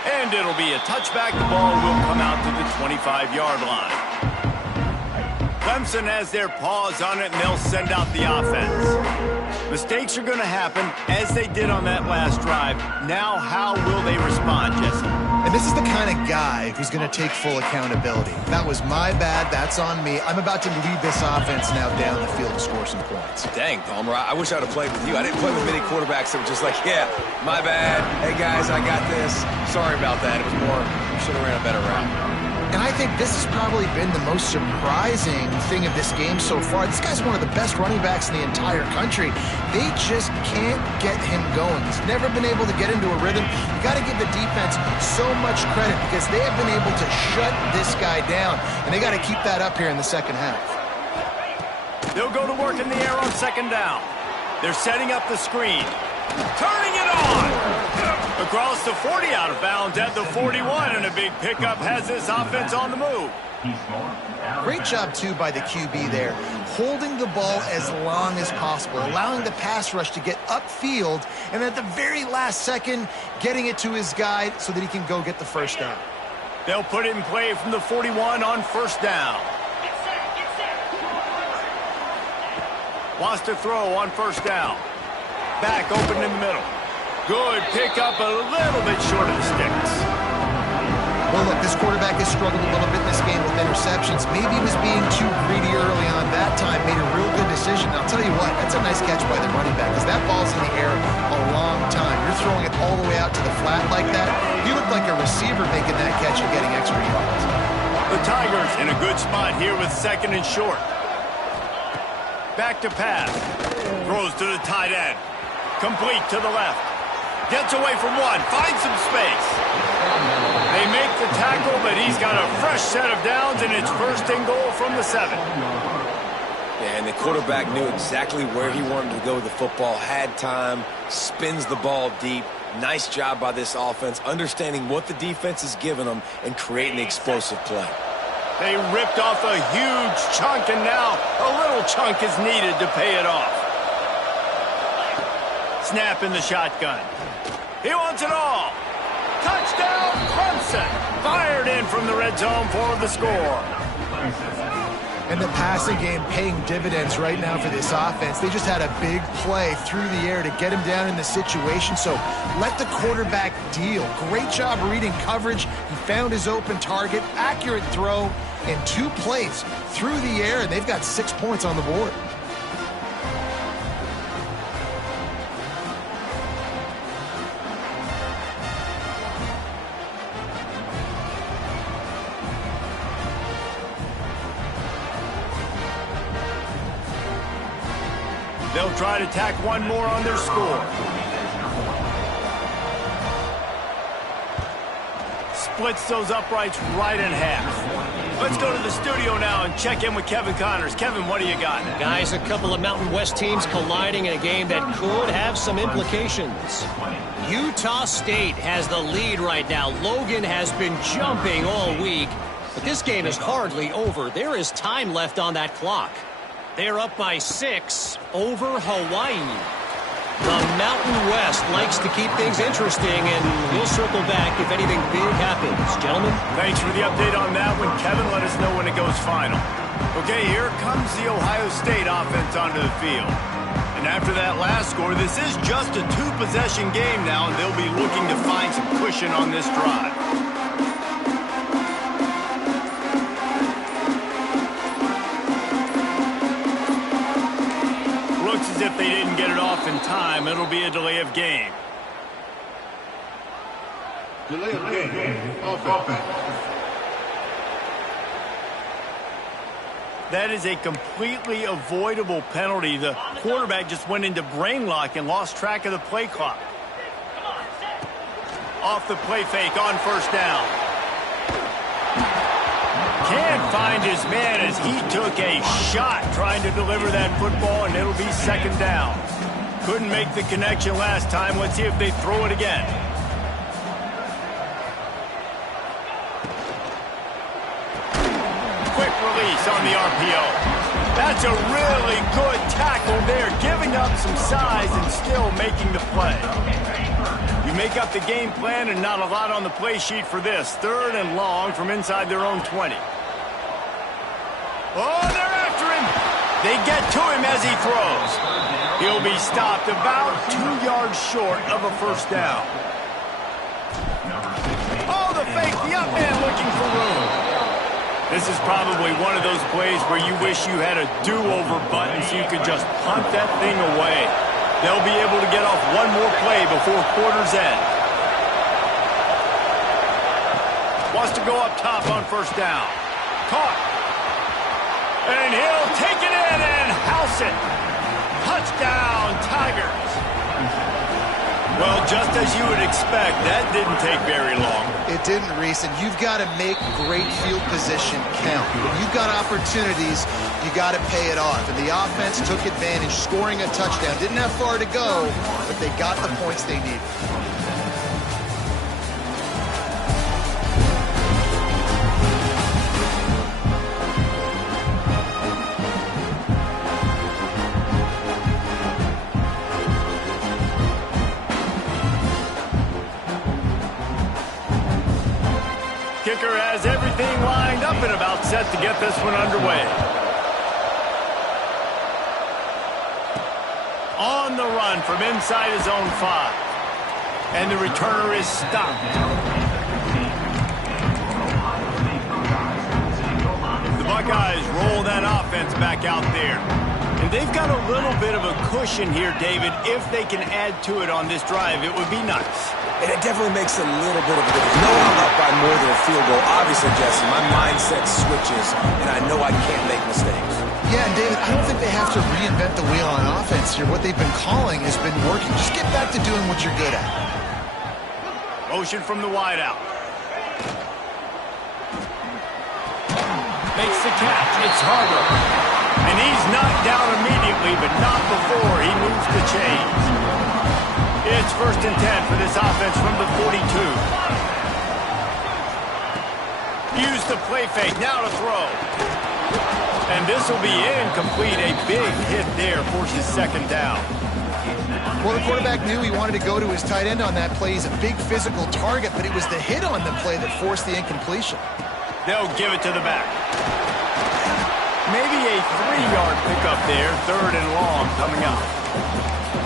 And it'll be a touchback. The ball will come out to the 25-yard line. Clemson has their paws on it, and they'll send out the offense. Mistakes are going to happen, as they did on that last drive. Now, how will they respond, Jesse? And this is the kind of guy who's going to take full accountability. That was my bad. That's on me. I'm about to lead this offense now down the field to score some points. Dang, Palmer, I wish I would have played with you. I didn't play with many quarterbacks that were just like, yeah, my bad. Hey, guys, I got this. Sorry about that. It was more, should have ran a better route. And I think this has probably been the most surprising thing of this game so far. This guy's one of the best running backs in the entire country. They just can't get him going. He's never been able to get into a rhythm. You got to give the defense so much credit because they have been able to shut this guy down. And they got to keep that up here in the second half. They'll go to work in the air on second down. They're setting up the screen. Turning it on! Across the 40, out of bounds at the 41, and a big pickup has this offense on the move. Great job, too, by the QB there, holding the ball as long as possible, allowing the pass rush to get upfield, and at the very last second, getting it to his guy so that he can go get the first down. They'll put it in play from the 41 on first down. Wants to throw on first down. Back open in the middle. Good pickup, a little bit short of the sticks. Well, look, this quarterback has struggled a little bit in this game with interceptions. Maybe he was being too greedy early on. That time made a real good decision. I'll tell you what, that's a nice catch by the running back, because that ball's in the air a long time. You're throwing it all the way out to the flat like that. You look like a receiver making that catch and getting extra yards. The Tigers in a good spot here with second and short. Back to pass. Throws to the tight end. Complete to the left. Gets away from one. Finds some space. They make the tackle, but he's got a fresh set of downs, and it's first and goal from the 7. Yeah, and the quarterback knew exactly where he wanted to go with the football, had time, spins the ball deep. Nice job by this offense, understanding what the defense is giving them and creating the explosive play. They ripped off a huge chunk, and now a little chunk is needed to pay it off. Snap in the shotgun. He wants it all. Touchdown, Clemson. Fired in from the red zone for the score. And the passing game paying dividends right now for this offense. They just had a big play through the air to get him down in the situation. So let the quarterback deal. Great job reading coverage. He found his open target. Accurate throw in 2 plays through the air, and they've got 6 points on the board. They'll try to tack one more on their score. Splits those uprights right in half. Let's go to the studio now and check in with Kevin Connors. Kevin, what do you got? Guys, a couple of Mountain West teams colliding in a game that could have some implications. Utah State has the lead right now. Logan has been jumping all week, but this game is hardly over. There is time left on that clock. They're up by 6 over Hawaii. The Mountain West likes to keep things interesting, and we'll circle back if anything big happens. Gentlemen? Thanks for the update on that one, Kevin. Let us know when it goes final. Okay, here comes the Ohio State offense onto the field. And after that last score, this is just a 2-possession game now, and they'll be looking to find some cushion on this drive. As if they didn't get it off in time, it'll be a delay of game. Delay of game. Offense. That is a completely avoidable penalty. The quarterback just went into brain lock and lost track of the play clock. Off the play fake on first down. Can't find his man as he took a shot trying to deliver that football, and it'll be second down. Couldn't make the connection last time. Let's see if they throw it again. Quick release on the RPO. That's a really good tackle there, giving up some size and still making the play. You make up the game plan and not a lot on the play sheet for this. 3rd and long from inside their own 20. Oh, they're after him. They get to him as he throws. He'll be stopped about 2 yards short of a first down. Oh, the fake, the up man looking for room. This is probably one of those plays where you wish you had a do-over button so you could just punt that thing away. They'll be able to get off one more play before quarter's end. Wants to go up top on first down. Caught. And he'll take it in and house it. Touchdown, Tigers. Well, just as you would expect, that didn't take very long. It didn't, Reese, and you've got to make great field position count. When you've got opportunities, you got to pay it off. And the offense took advantage, scoring a touchdown. Didn't have far to go, but they got the points they needed. Kicker has everything lined up and about set to get this one underway. On the run from inside his own 5. And the returner is stopped. The Buckeyes roll that offense back out there. And they've got a little bit of a cushion here, David. If they can add to it on this drive, it would be nice. And it definitely makes a little bit of a difference. No, I'm up by more than a field goal. Obviously, Jesse, my mindset switches, and I know I can't make mistakes. Yeah, and David, I don't think they have to reinvent the wheel on offense here. What they've been calling has been working. Just get back to doing what you're good at. Motion from the wideout. Makes the catch. It's Harbor. And he's knocked down immediately, but not before he moves the chains. It's 1st and 10 for this offense from the 42. Use the play fake, now to throw. And this will be incomplete. A big hit there forces 2nd down. Well, the quarterback knew he wanted to go to his tight end on that play. He's a big physical target, but it was the hit on the play that forced the incompletion. They'll give it to the back. Maybe a 3-yard pickup there. 3rd and long coming up.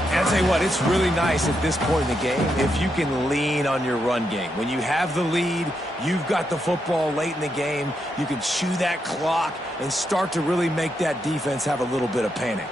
And I'll tell you what, it's really nice at this point in the game if you can lean on your run game. When you have the lead, you've got the football late in the game, you can chew that clock and start to really make that defense have a little bit of panic.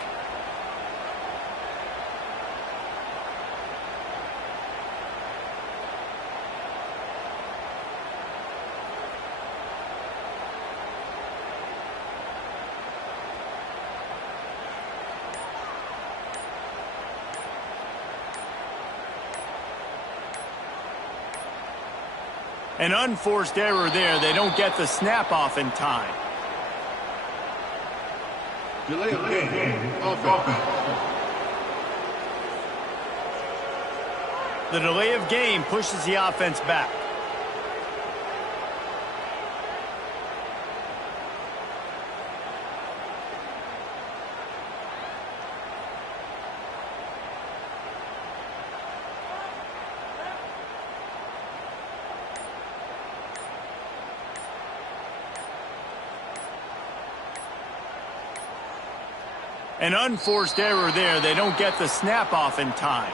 An unforced error there. They don't get the snap off in time. Delay of game. Offense. The delay of game pushes the offense back. An unforced error there. They don't get the snap off in time.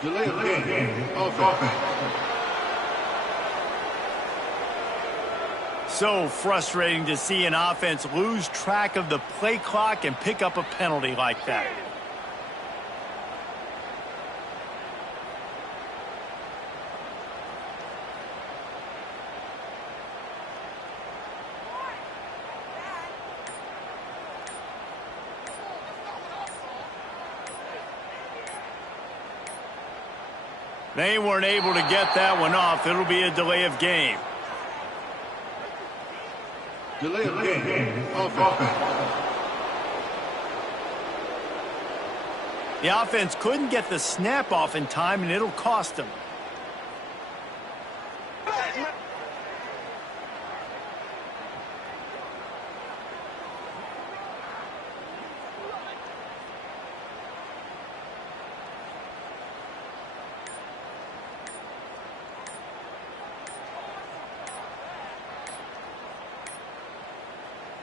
Delay of game. Offense. So frustrating to see an offense lose track of the play clock and pick up a penalty like that. They weren't able to get that one off. It'll be a delay of game. Delay of game. Offense. The offense couldn't get the snap off in time, and it'll cost them.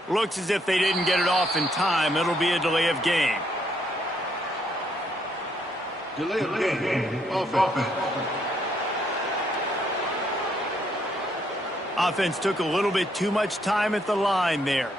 Looks as if they didn't get it off in time. It'll be a delay of game. Delay of game. Offense. Offense took a little bit too much time at the line there.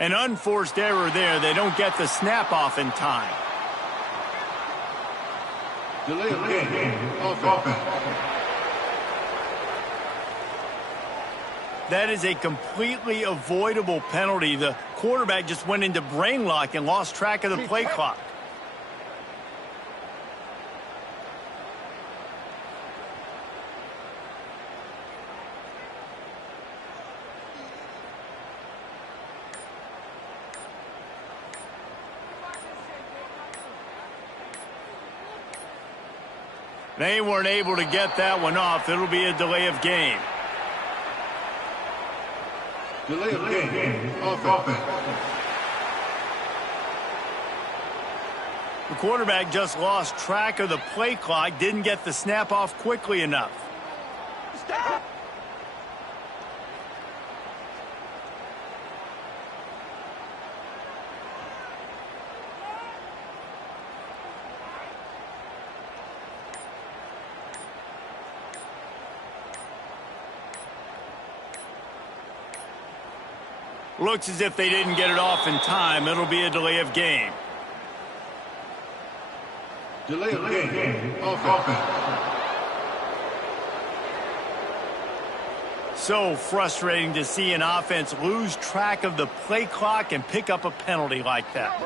An unforced error there. They don't get the snap off in time. Delay of game. Offense. That is a completely avoidable penalty. The quarterback just went into brain lock and lost track of the play clock. They weren't able to get that one off. It'll be a delay of game. Delay of game. Offense. The quarterback just lost track of the play clock, didn't get the snap off quickly enough. Looks as if they didn't get it off in time. It'll be a delay of game. Delay of game. Offense. So frustrating to see an offense lose track of the play clock and pick up a penalty like that.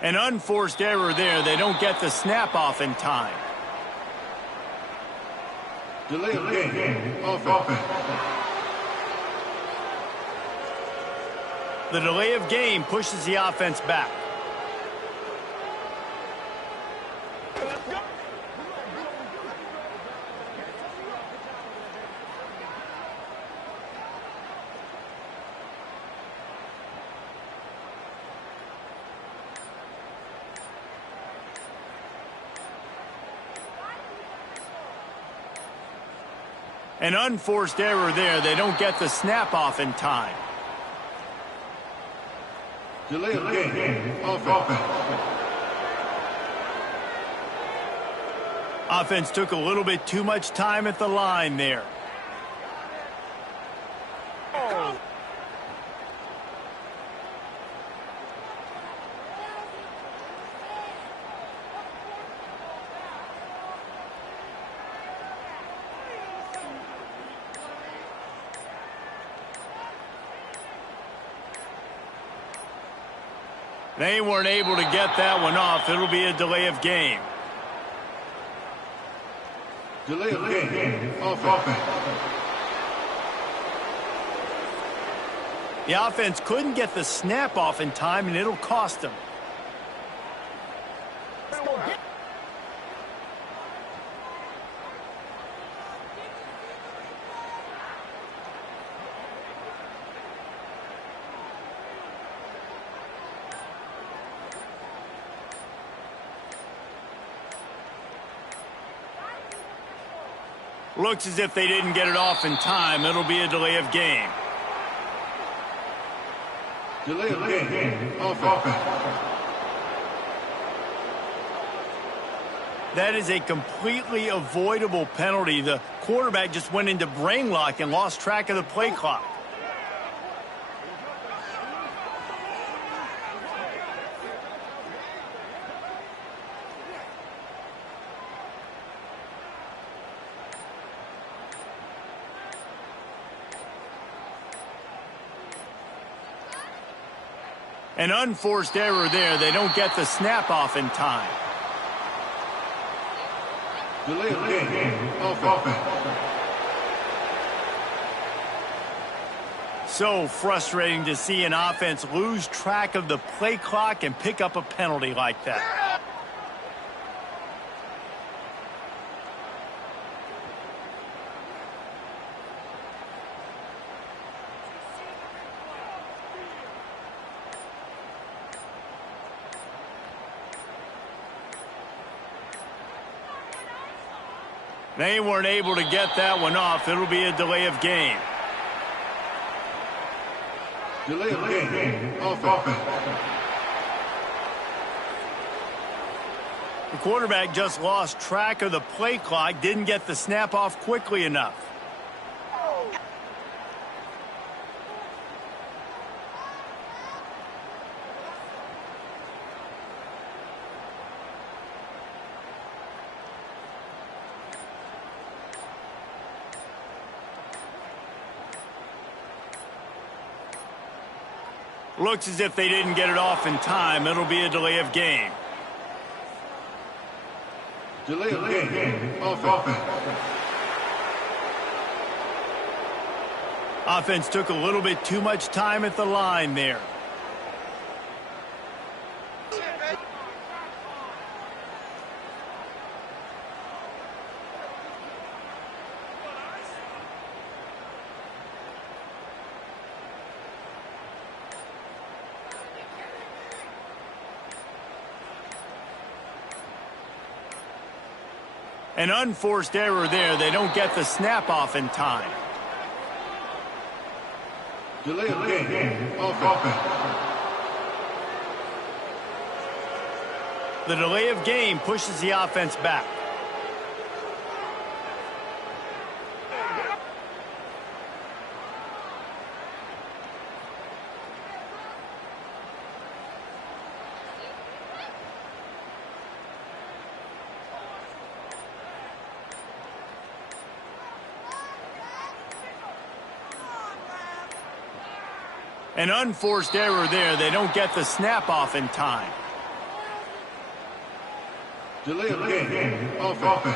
An unforced error there. They don't get the snap off in time. Delay of game. Offense. The delay of game pushes the offense back. An unforced error there. They don't get the snap off in time. Delay of game. Offense. Offense took a little bit too much time at the line there. They weren't able to get that one off. It'll be a delay of game. Delay of game. Offense. The offense couldn't get the snap off in time, and it'll cost them. Looks as if they didn't get it off in time. It'll be a delay of game. Delay of game. Offense. That is a completely avoidable penalty. The quarterback just went into brain lock and lost track of the play clock. An unforced error there. They don't get the snap off in time. Delay of game. Offense. So frustrating to see an offense lose track of the play clock and pick up a penalty like that. They weren't able to get that one off. It'll be a delay of game. Delay of game. Offense. The quarterback just lost track of the play clock, didn't get the snap off quickly enough. Looks as if they didn't get it off in time. It'll be a delay of game. Delay of game. Offense. Offense took a little bit too much time at the line there. An unforced error there. They don't get the snap off in time. Delay of game. Offense. The delay of game pushes the offense back. An unforced error there. They don't get the snap off in time. Delay of game. Offense.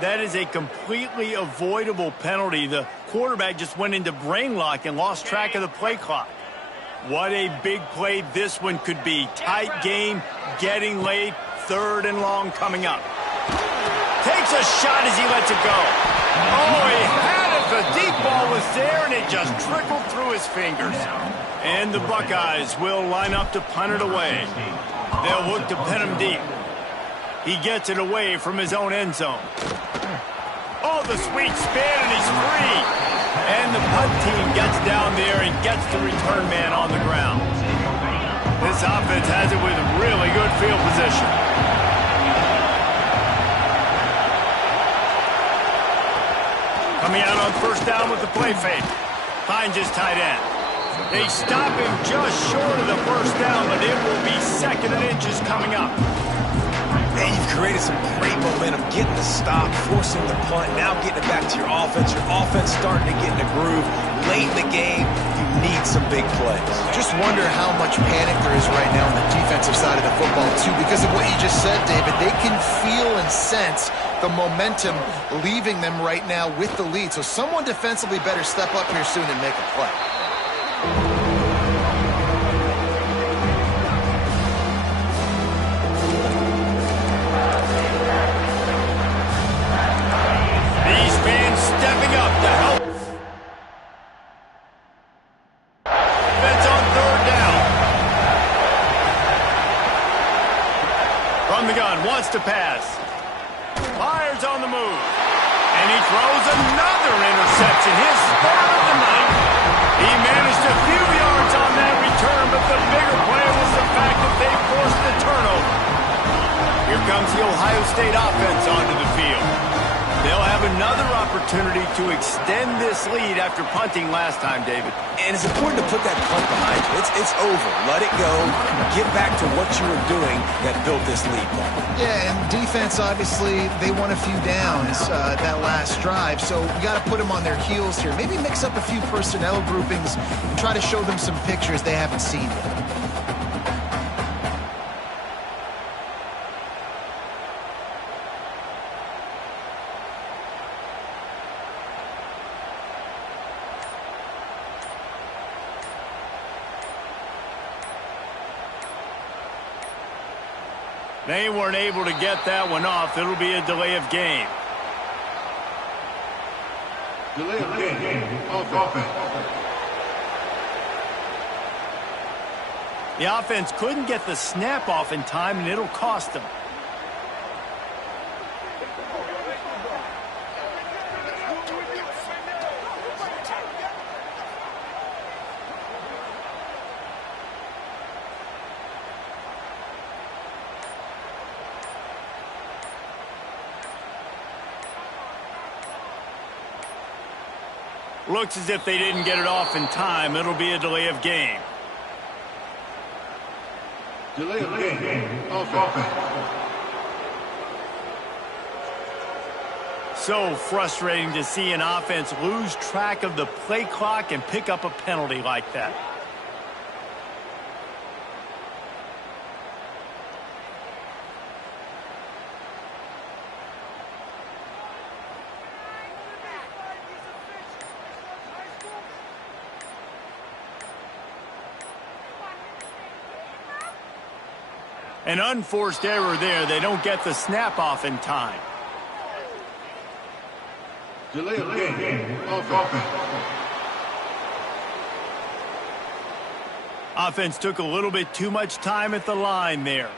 That is a completely avoidable penalty. The quarterback just went into brain lock and lost track of the play clock. What a big play this one could be. Tight game, getting late, 3rd and long coming up. Takes a shot as he lets it go. Oh, he had it. The deep ball was there, and it just trickled through his fingers. And the Buckeyes will line up to punt it away. They'll look to pin him deep. He gets it away from his own end zone. Oh, the sweet spin, and he's free. And the punt team gets down there and gets the return man on the ground. This offense has it with really good field position. Coming out on 1st down with the play fake. Finds his tight end. They stop him just short of the 1st down, but it will be 2nd and inches coming up. Man, you've created some great momentum, getting the stop, forcing the punt, now getting it back to your offense. Your offense starting to get in a groove. Late in the game, you need some big plays. Just wonder how much panic there is right now on the defensive side of the football, too, because of what you just said, David. They can feel and sense the momentum leaving them right now with the lead. So someone defensively better step up here soon and make a play. These fans stepping up to help. Defense on 3rd down. From the gun, wants to pass. Fires on the move. And he throws another interception. His 3rd of the night. He managed a few yards on that return, but the bigger play was the fact that they forced the turnover. Here comes the Ohio State offense onto the field. They'll have another opportunity to extend this lead after punting last time, David. And it's important to put that punt behind you. It's over. Let it go. Get back to what you were doing that built this lead. Yeah, and defense, obviously, they won a few downs that last drive, so you got to put them on their heels here. Maybe mix up a few personnel groupings and try to show them some pictures they haven't seen yet. They weren't able to get that one off. It'll be a delay of game. Delay of game. Offense. The offense couldn't get the snap off in time, and it'll cost them. Looks as if they didn't get it off in time. It'll be a delay of game. Delay of game. Offense. So frustrating to see an offense lose track of the play clock and pick up a penalty like that. An unforced error there. They don't get the snap off in time. Delay of game. Offense. Offense took a little bit too much time at the line there.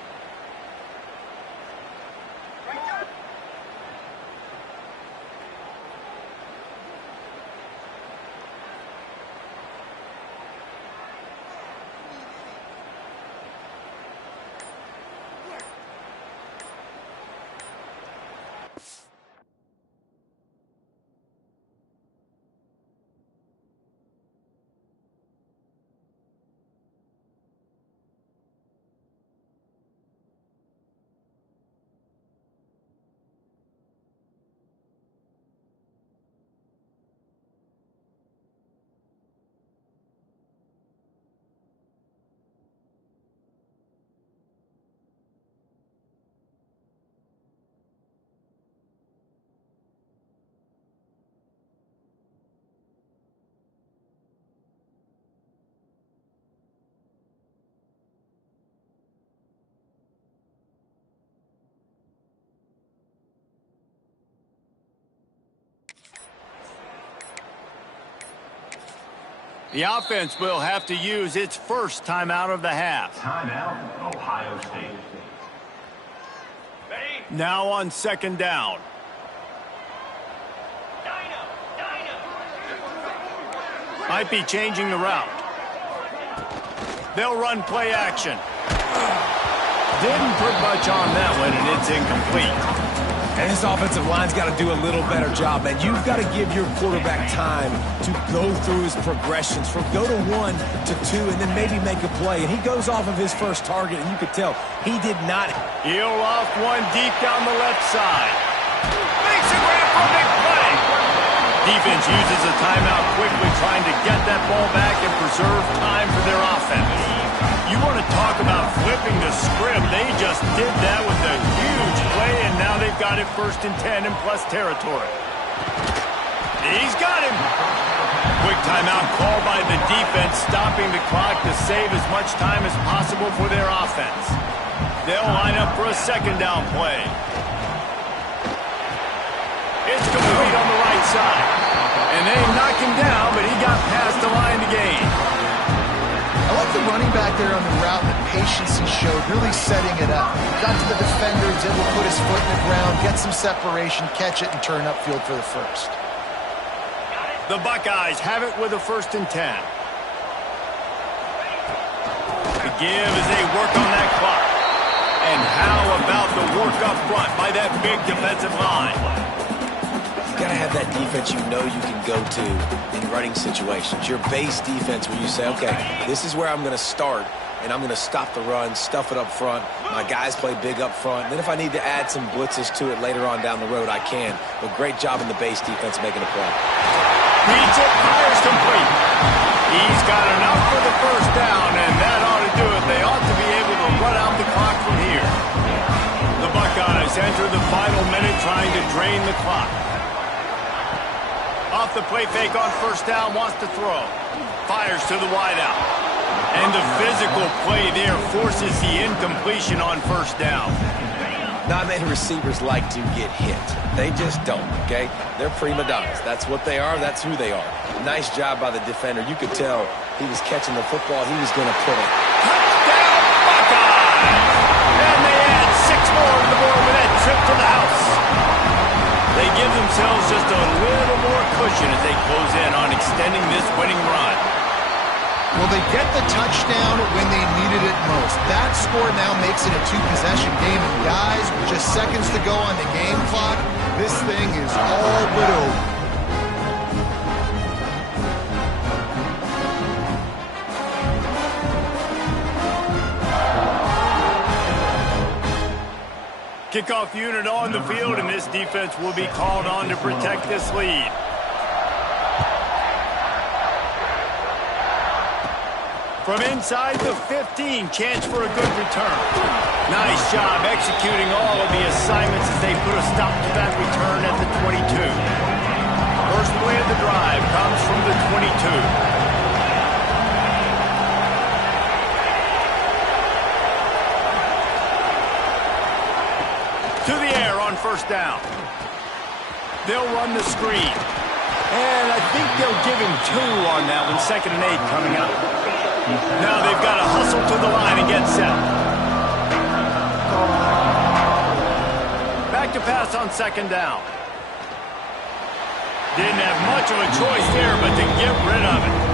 The offense will have to use its first timeout of the half. Timeout, Ohio State. Now on second down. Might be changing the route. They'll run play action. Didn't put much on that one, and it's incomplete. And this offensive line's got to do a little better job, man. You've got to give your quarterback time to go through his progressions from go to 1 to 2 and then maybe make a play. And he goes off of his first target, and you could tell he did not. He'll off one deep down the left side. Makes a grab for a big play. Defense uses a timeout quickly, trying to get that ball back and preserve time for their offense. You want to talk about flipping the script. They just did that with a huge play, and now they've got it 1st and 10 in plus territory. He's got him. Quick timeout call by the defense, stopping the clock to save as much time as possible for their offense. They'll line up for a second down play. It's complete on the right side. And they knock him down, but he got past the line to gain. I like the running back there on the route, the patience he showed, really setting it up. Got to the defender, was able to put his foot in the ground, get some separation, catch it, and turn upfield for the first. The Buckeyes have it with a 1st and 10. The give as they work on that clock. And how about the work up front by that big defensive line? You got to have that defense you know you can go to in running situations. Your base defense where you say, okay, this is where I'm going to start, and I'm going to stop the run, stuff it up front. My guys play big up front. And then if I need to add some blitzes to it later on down the road, I can. But great job in the base defense making a play. Beats it, fires complete. He's got enough for the 1st down, and that ought to do it. They ought to be able to run out the clock from here. The Buckeyes enter the final minute trying to drain the clock. Off the play fake on 1st down, wants to throw. Fires to the wideout. And the physical play there forces the incompletion on 1st down. Not many receivers like to get hit. They just don't, okay? They're prima donnas. That's what they are. That's who they are. Nice job by the defender. You could tell he was catching the football. He was going to put it. Touchdown, Buckeyes! And they add 6 more to the board with that trip to the house. They give themselves just a little more cushion as they close in on extending this winning run. Well, they get the touchdown when they needed it most. That score now makes it a 2-possession game. And guys, with just seconds to go on the game clock, this thing is all but over. Kickoff unit on the field, and this defense will be called on to protect this lead. From inside the 15, chance for a good return. Nice job executing all of the assignments as they put a stop to that return at the 22. First play of the drive comes from the 22. To the air on first down. They'll run the screen. And I think they'll give him 2 on that one. 2nd and 8 coming up. Now they've got to hustle to the line and get set. Back to pass on 2nd down. Didn't have much of a choice there, but to get rid of it.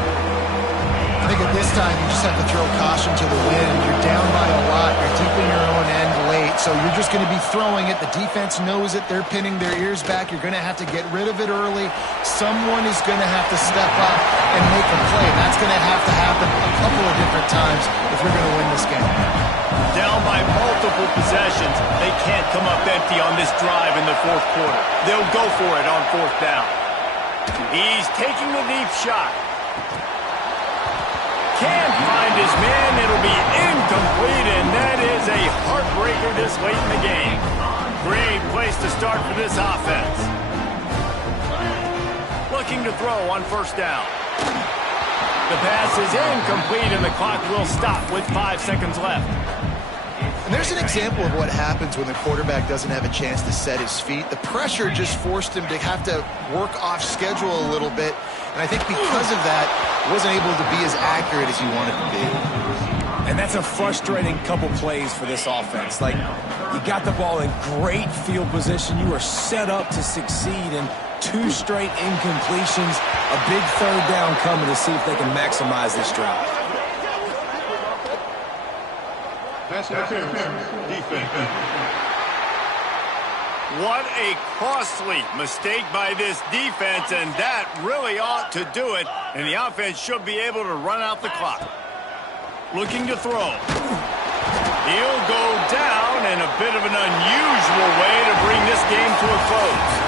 I think at this time you just have to throw caution to the wind. You're down by a lot. You're deep in your own end late, so you're just going to be throwing it. The defense knows it. They're pinning their ears back. You're going to have to get rid of it early. Someone is going to have to step up and make a play. That's going to happen a couple of different times if we're going to win this game. Down by multiple possessions. They can't come up empty on this drive in the 4th quarter. They'll go for it on 4th down. He's taking the deep shot. Can't find his man. It'll be incomplete, and that is a heartbreaker this late in the game. Great place to start for this offense. Looking to throw on first down. The pass is incomplete, and the clock will stop with 5 seconds left. And there's an example of what happens when the quarterback doesn't have a chance to set his feet. The pressure just forced him to have to work off schedule a little bit. And I think because of that, wasn't able to be as accurate as he wanted to be. And that's a frustrating couple plays for this offense. Like, you got the ball in great field position. You are set up to succeed, and 2 straight incompletions. A big 3rd down coming to see if they can maximize this drive. Pass interference. Defense. What a costly mistake by this defense, and that really ought to do it. And the offense should be able to run out the clock. Looking to throw. He'll go down in a bit of an unusual way to bring this game to a close.